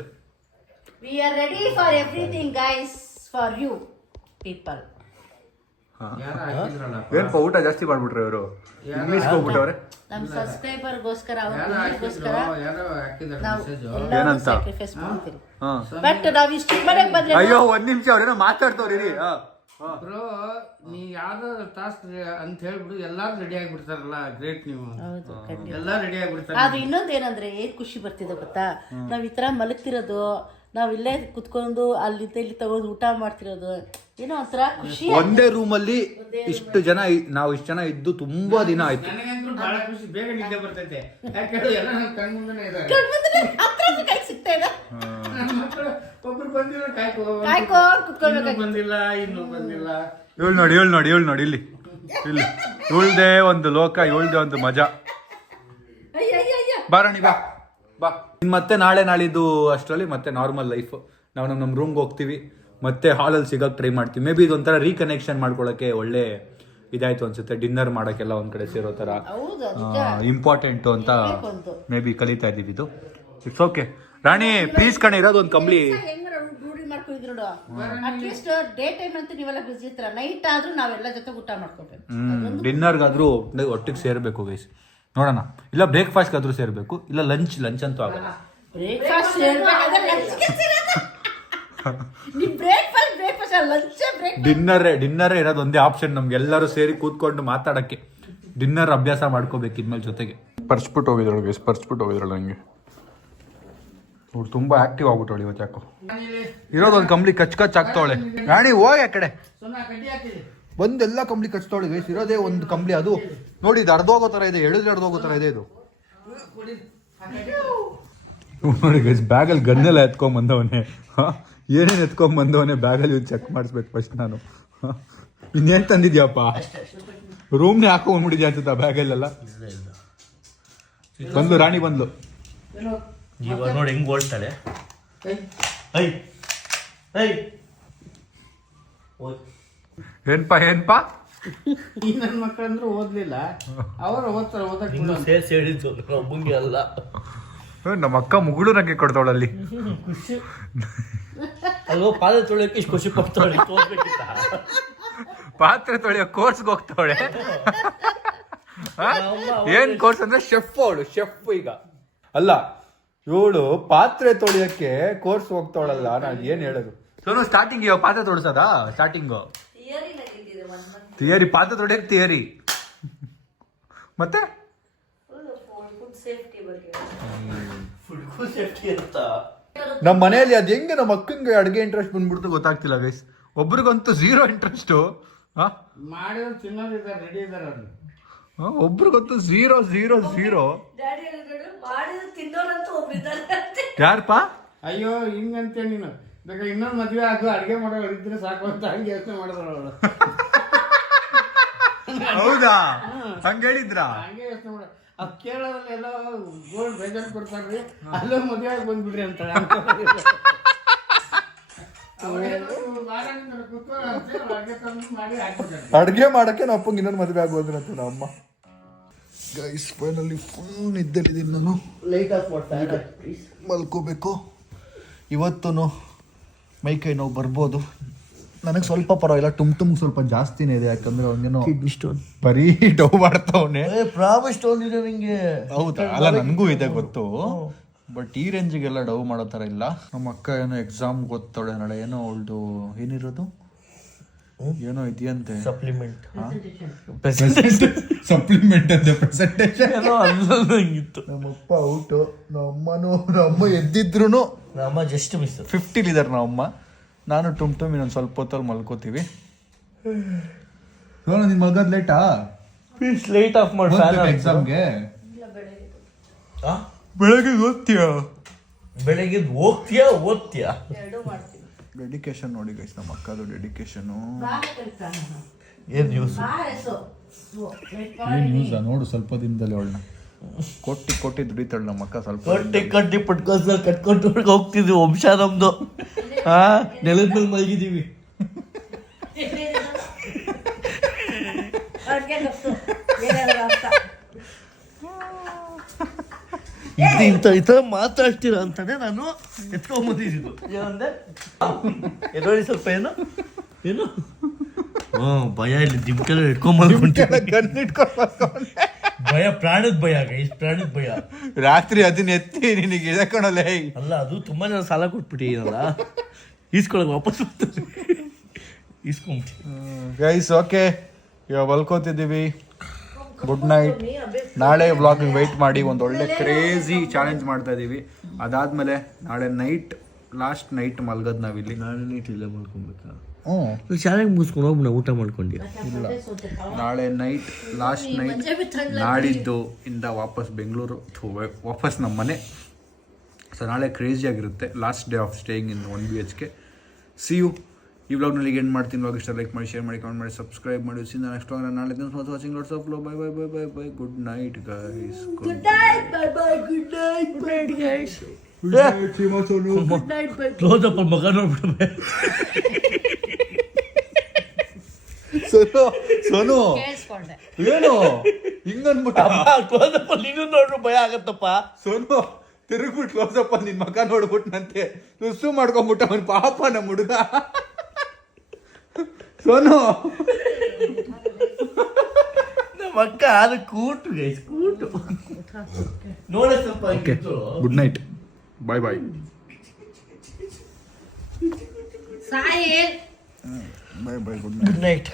We are ready for everything, guys, for you people. ಏನಪ್ಪ ಊಟ ಜಾಸ್ತಿ ಮಾಡ್ಬಿಟ್ರೆ ಇವರು, ಇಂಗ್ಲೀಷ್ ಹೋಗ್ಬಿಟ್ಟವ್ರೆ. ನಮ್ಮ ಸಬ್ಸ್ಕ್ರೈಬರ್ ಗೋಸ್ಕರ ಏನಂತ? ಸ್ಯಾಕ್ರಿಫೈಸ್ ಮಾಡ್ತೀರಿ. ಬಟ್ ನಾವು ಇಷ್ಟು ಮನೆಗೆ ಬಂದ್ರೆ ಅಯ್ಯೋ 1 ನಿಮಿಷ ಅವ್ರೇನೋ ಮಾತಾಡ್ತವ್ರಿ. ಬ್ರೋ, ನೀ ಯಾವ್ದಾದ್ರು ಟಾಸ್ಕ್ ಅಂತ ಹೇಳ್ಬಿಡು, ಎಲ್ಲಾರು ರೆಡಿ ಆಗಿಬಿಡ್ತಾರಲ್ಲ. ಗ್ರೇಟ್ ನೀವು. ಎಲ್ಲಾ ರೆಡಿ ಆಗಿಬಿಡ್ತಾರೆ. ಆದ್ರೆ ಇನ್ನೊಂದೇನಂದ್ರೆ ಏನ್ ಖುಷಿ ಬರ್ತಿದೆ ಗೊತ್ತಾ, ನಾವ್ ಈ ತರ ಮಲಗ್ತಿರೋದು, ನಾವ್ ಇಲ್ಲೇ ಕುತ್ಕೊಂಡು ಅಲ್ಲಿಂದ ಇಲ್ಲಿ ತಗೊಂಡು ಊಟ ಮಾಡ್ತಿರೋದು, ಏನೋ ಒಂಥರ ಖುಷಿ. ಒಂದೇ ರೂಮಲ್ಲಿ ಇಷ್ಟು ಜನ, ನಾವು ಇಷ್ಟು ಜನ ಇದ್ದು ತುಂಬಾ ದಿನ ಆಯ್ತು. ನನಗಂತೂ ಬಹಳ ಖುಷಿ, ಬೇಗ ನಿದ್ದೆ ಬರ್ತೈತೆ. ಯಾಕೆ ಎಲ್ಲ ನನ್ನ ಕಣ್ ಮುಂದೆನೇ ಇದ್ದಾರೆ. ಕೈ ಸಿಗ್ತಾ ಇದೆ. ಒಬ್ರು ಬಂದಿಲ್ಲ, ಕಾಯ್ಕೊಂಡು ಕುತ್ಕೊಳ್ಬೇಕು. ಬಂದಿಲ್ಲ, ಇನ್ನೂ ಬಂದಿಲ್ಲ. ಇವಳು ನೋಡಿ ಇಲ್ಲಿ ಇವಳ್ದೇ ಒಂದು ಲೋಕ, ಇವಳ್ದೇ ಒಂದು ಮಜಾ. ಬಾರಾಣಿ ಬಾ. ಮತ್ತೆ ನಾಳಿದ್ದು ಅಷ್ಟರಲ್ಲಿ ಮತ್ತೆ ನಾರ್ಮಲ್ ಲೈಫ್. ನಾವು ನಮ್ಮ ರೂಮ್ಗೆ ಹೋಗ್ತೀವಿ, ಮತ್ತೆ ಹಾಲಲ್ಲಿ ಸಿಗಕ್ಕೆ ಟ್ರೈ ಮಾಡ್ತೀವಿ. ಮೇ ಬಿ ಇದೊಂಥರ ರೀಕನೆಕ್ಷನ್ ಮಾಡ್ಕೊಳ್ಳೋಕ್ಕೆ ಒಳ್ಳೆ ಇದಾಯ್ತು ಅನ್ಸುತ್ತೆ. ಡಿನ್ನರ್ ಮಾಡೋಕ್ಕೆಲ್ಲ ಒಂದ್ ಕಡೆ ಸೇರೋ ಥರ ಇಂಪಾರ್ಟೆಂಟು ಅಂತ ಮೇ ಬಿ ಕಲಿತಾ ಇದ್ದೀವಿ. ಇದು ಇಟ್ಸ್ ಓಕೆ. ರಾಣಿ ಪ್ಲೀಸ್ ಕಣೆ, ಇರೋದು ಒಂದು ಕಂಬ್ಳಿ. ರೂಢಿ ಮಾಡ್ಕೊಂಡಿದ್ರು ನೋಡು. ಅಟ್ಲೀಸ್ಟ್ ಡೇ ಟೈಮ್ ಅಂತ ನೀವೆಲ್ಲ ಬಿಸಿ ಇರ್ತೀರ, ನೈಟ್ ಆದ್ರೂ ನಾವೆಲ್ಲ ಜೊತೆ ಊಟ ಮಾಡ್ಕೋಬೇಕು. ಡಿನ್ನರ್ಗಾದ್ರೂ ಒಟ್ಟಿಗೆ ಸೇರ್ಬೇಕು ಗೈಸ್. ನೋಡೋಣ, ಇಲ್ಲ ಬ್ರೇಕ್ಫಾಸ್ಟ್ಗಾದ್ರೂ ಸೇರ್ಬೇಕು, ಇಲ್ಲ ಲಂಚ್ ಅಂತೂ ಆಗಲ್ಲ. ಬ್ರೇಕ್ಫಾಸ್ಟ್ ಡಿನ್ನರೇ ಇರೋದು ಒಂದೇ ಆಪ್ಷನ್ ನಮ್ಗೆ. ಎಲ್ಲರೂ ಸೇರಿ ಕೂತ್ಕೊಂಡು ಮಾತಾಡಕ್ಕೆ ಡಿನ್ನರ್ ಅಭ್ಯಾಸ ಮಾಡ್ಕೋಬೇಕು ಇನ್ಮೇಲೆ ಜೊತೆಗೆ. ಪರ್ಸ್ಬಿಟ್ಟು ಹೋಗಿದ್ದಾಳು ನಂಗೆ. ಅವ್ರು ತುಂಬಾ ಆಕ್ಟಿವ್ ಆಗ್ಬಿಟ್ಟವಳು ಇವತ್ತು. ಯಾಕೋ ಇರೋದು ಒಂದು ಕಂಬ್ಳಿ ಕಚ್ ಆಗ್ತಾವಳೆ. ರಾಣಿ ಹೋಗಿ ಆ ಕಡೆ ಬಂದು ಎಲ್ಲ ಕಂಬ್ಳಿ ಕಚ್ತಾವಳೆ ಗೈಸ್. ಇರೋದೇ ಒಂದು ಕಂಬ್ಳಿ, ಅದು ನೋಡಿ ಇದು ಅರ್ಧೋಗೋ ಥರ ಇದೆ, ಎಳೆದ್ರೆ ಅರ್ಧೋಗೋ ಥರ ಇದೆ ಇದು. ನೋಡಿ ಗೈಸ್, ಬ್ಯಾಗಲ್ಲಿ ಗನ್ನೆಲ್ಲ ಎತ್ಕೊಂಬಂದವನೇ. ಏನೇನು ಎತ್ಕೊಂಬಂದವನೇ ಬ್ಯಾಗಲ್ಲಿ ಚೆಕ್ ಮಾಡಿಸ್ಬೇಕು ಫಸ್ಟ್ ನಾನು. ಇನ್ನೇನು ತಂದಿದ್ಯಪ್ಪ? ರೂಮ್ನೇ ಹಾಕೊಂಡ್ಬಿಟ್ಟಿದ್ಯಾ ಅನ್ಸುತ್ತಾ ಬ್ಯಾಗಲ್ಲೆಲ್ಲ. ಬಂದ್ಲು ರಾಣಿ ಬಂದ್ಲು. ಇವಾಗ ನೋಡಿ ಹೆಂಗ್ ಓಡ್ತಾಳೆ. ಐ ಐ ಏನ್ಪಾ ಈ ನನ್ನ ಮಕ್ಕಳಂದ್ರೂ ಓದ್ಲಿಲ್ಲ, ಅವರು ಓದ್ತಾರೆ. ಓದಕ್ಕೆ ಇನ್ನು ಸೇರ್ಸಿ ಹೇಳಿದ್ದು ಒಬ್ಬಂಗೆ ಅಲ್ಲ. ನಮ್ಮ ಅಕ್ಕ ಮುಗುಳುನಕ್ಕೆ ಕೊಡ್ತಾವಳಲ್ಲಿ. ಖುಷಿ ಅಲ್ವೋ, ಪಾದ ತೊಳೆಯೋಕೆ ಇಷ್ಟು ಖುಷಿ ಪಡ್ತಾಳೆ. ತೋರ್ಬೇಕಿತ್ತ ಪಾತ್ರೆ ತೊಳೆಯೋ ಕೋರ್ಸ್ಗೆ ಹೋಗ್ತಾವಳೆ. ಏನ್ ಕೋರ್ಸ್ ಅಂದ್ರೆ ಶೆಫ್ ಅವಳು, ಶೆಫ್. ಈಗ ಅಲ್ಲ, ಇವಳು ಪಾತ್ರೆ ತೊಳೆಯಕ್ಕೆ ಕೋರ್ಸ್ ಹೋಗ್ತಾವಳಲ್ಲ. ನಾನು ಏನ್ ಹೇಳೋದು? ಸೋನು ಸ್ಟಾರ್ಟಿಂಗ್ ಇವಾಗ ಪಾತ್ರೆ ತೊಳ್ಸದ ಸ್ಟಾರ್ಟಿಂಗು ಥಿಯರಿ, ಪಾತ್ರೆ ತೊಳೆಯಕ್ಕೆ ಥಿಯರಿ. ಮತ್ತೆ ಫುಡ್ ಸೇಫ್ಟಿ ಅಂತ ನಮ್ಮ ಮನೆಯಲ್ಲಿ ಅದ್ ಹೆಂಗೆ ನಮ್ಮ ಅಕ್ಕಂಗೆ ಅಡುಗೆ ಇಂಟ್ರೆಸ್ಟ್ ಬಂದ್ಬಿಡ್ತು ಗೊತ್ತಾಗ್ತಿಲ್ಲ ಗೈಸ್. ಒಬ್ರಿಗಂತೂ 0 ಇಂಟ್ರೆಸ್ಟು. ಮಾಡಿದ್ರು ತಿನ್ನೋದಿದ್ದಾರೆ, ರೆಡಿ ಇದ್ದಾರೆ ಅವ್ರು. ಒಬ್ರಿಗಂತೂ 0. ಯಾರಪ್ಪ? ಅಯ್ಯೋ ಹಿಂಗಂತೆ ನೀನು ಬೇಕಾದ್ರೆ ಇನ್ನೊಂದು ಮದುವೆ ಆಗು, ಅಡುಗೆ ಮಾಡೋರು ಇದ್ರೆ ಸಾಕು ಅಂತ ಹಂಗೆ ಯೋಚನೆ ಮಾಡಿದ್ರು ಅವಳು. ಹೌದಾ? ಹಂಗ ಹೇಳಿದ್ರ? ಹಂಗೆ ಯೋಚನೆ ಮಾಡ. ಆ ಕೇರಳದಲ್ಲಿ ಎಲ್ಲ ಗೋಲ್ಡ್ ಬೇಜಾರು ಕೊಡ್ತಾರ್ರಿ, ಅಲ್ಲೂ ಮದುವೆ ಆಗಿ ಬಂದ್ಬಿಡ್ರಿ ಅಂತಾಳೆ. ಅಡ್ಗೆ ಮಾಡಕ್ಕೆ ನಮ್ಮ ಅಪ್ಪಂಗೆ ಇನ್ನೊಂದು ಮದುವೆ ಆಗೋದ್ರಂತ ನಮ್ಮ ಅಮ್ಮ. ಗೈಸ್ ಫೈನಲಿ ಫುಲ್ ನಿದ್ದೆಲಿದ್ದೀನಿ ನಾನು. ಲೈಟ್ ಆಫ್ ಮಾಡ್ತಾ ಮಲ್ಕೋಬೇಕು. ಇವತ್ತು ಮೈಕೈ ನೋವು ಬರ್ಬೋದು. ನನಗೆ ಸ್ವಲ್ಪ ಪರವಾಗಿಲ್ಲ, ಟುಮ್ ಸ್ವಲ್ಪ ಜಾಸ್ತಿನೇ ಇದೆ. ಯಾಕಂದ್ರೆ ಅವನೇನೋ ಕಿಡ್ನಿ ಸ್ಟೋನ್ ಬರೀ ಡವ್ ಮಾಡ್ತಾವನೆ. ಪ್ರಾಬ್ ಸ್ಟೋನ್ ಇದೆ ನಿಂಗೆ. ಹೌದಾ? ಅಲ್ಲ, ನನಗೂ ಇದೆ ಗೊತ್ತು, ಬಟ್ ಈ ರೇಂಜಿಗೆಲ್ಲ ಡವ್ ಮಾಡೋ ಥರ ಇಲ್ಲ. ನಮ್ಮ ಅಕ್ಕ ಏನೋ ಎಕ್ಸಾಮ್ ಗೊತ್ತಾಳೆ ನಾಳೆ. ಏನೋ ಅವಳ್ದು ಏನಿರೋದು ಏನೋ ಇದೆಯಂತೆ, ಸಪ್ಲಿಮೆಂಟ್ ಸಪ್ಲಿಮೆಂಟ್ ಅಂತೆ, ಪ್ರೆಸೆಂಟೇಷನ್ ಅಲ್ಲಿತ್ತು. ನಮ್ಮಪ್ಪ ಔಟು, ನಮ್ಮಮ್ಮ ಎದ್ದಿದ್ರು. ನಮ್ಮ ಜಸ್ಟ್ ಮಿಸ್ 50 ಇದಾರೆ ನಮ್ಮಮ್ಮ. ನಾನು ಟುಮ್ ಇನ್ನೊಂದು ಸ್ವಲ್ಪ ಹೊತ್ತಲ್ಲಿ ಮಲ್ಕೋತೀವಿ. ನೀನು ಮಲ್ಗೋದು ಲೇಟಾ? ಪ್ಲೀಸ್ ಲೈಟ್ ಆಫ್ ಮಾಡಿ. ಎಕ್ಸಾಮ್ಗೆ ಬೆಳಗ್ಗೆ ಓದ್ತೀಯಾ? ಬೆಳಗ್ಗೆ ಓದ್ತೀಯಾ? ಡೆಡಿಕೇಶನ್ ನೋಡಿ ಗೈಸ್, ನಮ್ಮ ಅಕ್ಕದು ಡೆಡಿಕೇಶನು. ಏನ್ ನ್ಯೂಸ್? ಏನ್ ನ್ಯೂಸಾ? ನೋಡು, ಸ್ವಲ್ಪ ದಿನದಲ್ಲಿ ಅವಳನ್ನ ಕೊಟ್ಟಿ ದುಡಿತಾಳೆ ನಮ್ಮ ಅಕ್ಕ. ಸ್ವಲ್ಪ ಕಟ್ಟಿ ಕಟ್ಕೊಂಡು ಹೋಗ್ತಿದ್ವಿ. ವಂಶ ನಮ್ದು. ನೆಲದ ಮೇಲೆ ಮಲಗಿದೀವಿ. ಇಂಥ ಮಾತಾಡ್ತೀರ ಅಂತಾನೆ ನಾನು ಎತ್ಕೊಂಬಂದಿದ್ದು. ಏನಂದೆ? ಎದೋಳಿ ಸ್ವಲ್ಪ ಏನು ಭಯ. ಇಲ್ಲಿ ದಿಮ್ಕೆಲ್ಲ ಇಟ್ಕೊಂಬಂದ್ಕೊಂಡೆ. ಭಯ, ಪ್ರಾಣದ ಭಯ ಗೈಸ್, ಪ್ರಾಣದ ಭಯ. ರಾತ್ರಿ ಅದನ್ನ ಎತ್ತಿ ನಿನಗೆ ಇಳಕೊಳ್ಳಲೇ. ಅಲ್ಲ, ಅದು ತುಂಬಾ ಜನ ಸಾಲ ಕೊಟ್ಬಿಟ್ಟಿನಲ್ಲ, ಈಸ್ಕೊಳಕ್ ವಾಪಸ್ ಈಸ್ಕೊಂಬಿಟ್ಟು. ಗೈಸ್ ಓಕೆ, ಇವಾಗ ಮಲ್ಕೋತಿದ್ದೀವಿ. Good night. ನಾಳೆ ವ್ಲಾಗ್ ವೆಯ್ಟ್ ಮಾಡಿ. ಒಂದು ಒಳ್ಳೆ ಕ್ರೇಜಿ ಚಾಲೆಂಜ್ ಮಾಡ್ತಾ ಇದ್ದೀವಿ. ಅದಾದ್ಮೇಲೆ ನಾಳೆ ನೈಟ್, ಲಾಸ್ಟ್ ನೈಟ್ ಮಲ್ಗೋದು ನಾವಿಲ್ಲಿ. ನಾಳೆ ನೈಟ್ ಇಲ್ಲ ಮಲ್ಕೊಬೇಕಾ? ಶಾಲೆಗೆ ಮುಗಿಸ್ಕೊಂಡು ಹೋಗಿ ನಾವು ಊಟ ಮಾಡ್ಕೊಂಡಿ. ಇಲ್ಲ, ನಾಳೆ ನೈಟ್, ಲಾಸ್ಟ್ ನೈಟ್. ನಾಡಿದ್ದು ಇಂದ ವಾಪಸ್ ಬೆಂಗಳೂರು, ವಾಪಸ್ ನಮ್ಮ ಮನೆ. ಸೊ ನಾಳೆ ಕ್ರೇಜಿ ಆಗಿರುತ್ತೆ. Last day of staying in 1 BHK. See you. ಈ ವ್ಲಾಗ್ನಲ್ಲಿ ಎಂಡ್ ಮಾಡ್ತೀನಿ. ವ್ಲಾಗ್ ಇಷ್ಟ ಲೈಕ್ ಮಾಡಿ, ಶೇರ್ ಮಾಡಿ, ಕಮೆಂಟ್ ಮಾಡಿ, ಸಬ್ಸ್ಕ್ರೈಬ್ ಮಾಡಿ. See next vlog. ನಾಳೆ watching lots of love. Bye. Good night guys. Good night guys. Close up ಮಗ ನೋಡ್ಬಿಡ್ಬೇ. ಸೋನು ಏನು ಹಿಂಗನ್ಬಿಟ್ಟ? ಕ್ಲೋಸ್ ಅಪ್ ನೀನು ನೋಡ್ರು ಭಯ ಆಗತ್ತಪ್ಪ. ಸೋನು ತಿರುಗ್ಬಿಟ್ಟು ಕ್ಲೋಸ್ ಅಪ್ ನಿನ್ ಮಗ ನೋಡ್ಬಿಟ್ನಂತೆ. ಸುಸ್ಸು ಮಾಡ್ಕೊಂಡ್ಬಿಟ್ಟ ಅವನ್ ಪಾಪ ನಮ್ಮ ಹುಡುಗ. ಸೋನು ನಮ್ಮ ಅಕ್ಕ ಅದು ಕೂಟು ಗೈಸ್, ಕೂಟು ನೋಡ ಸ್ವಲ್ಪ. Good night. Bye. Bye. Good night.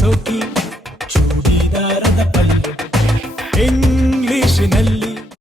ಸೋಕಿ ಚೂಡಿದಾರದ ಪಲ್ಲು ಇಂಗ್ಲಿಷಿನಲ್ಲಿ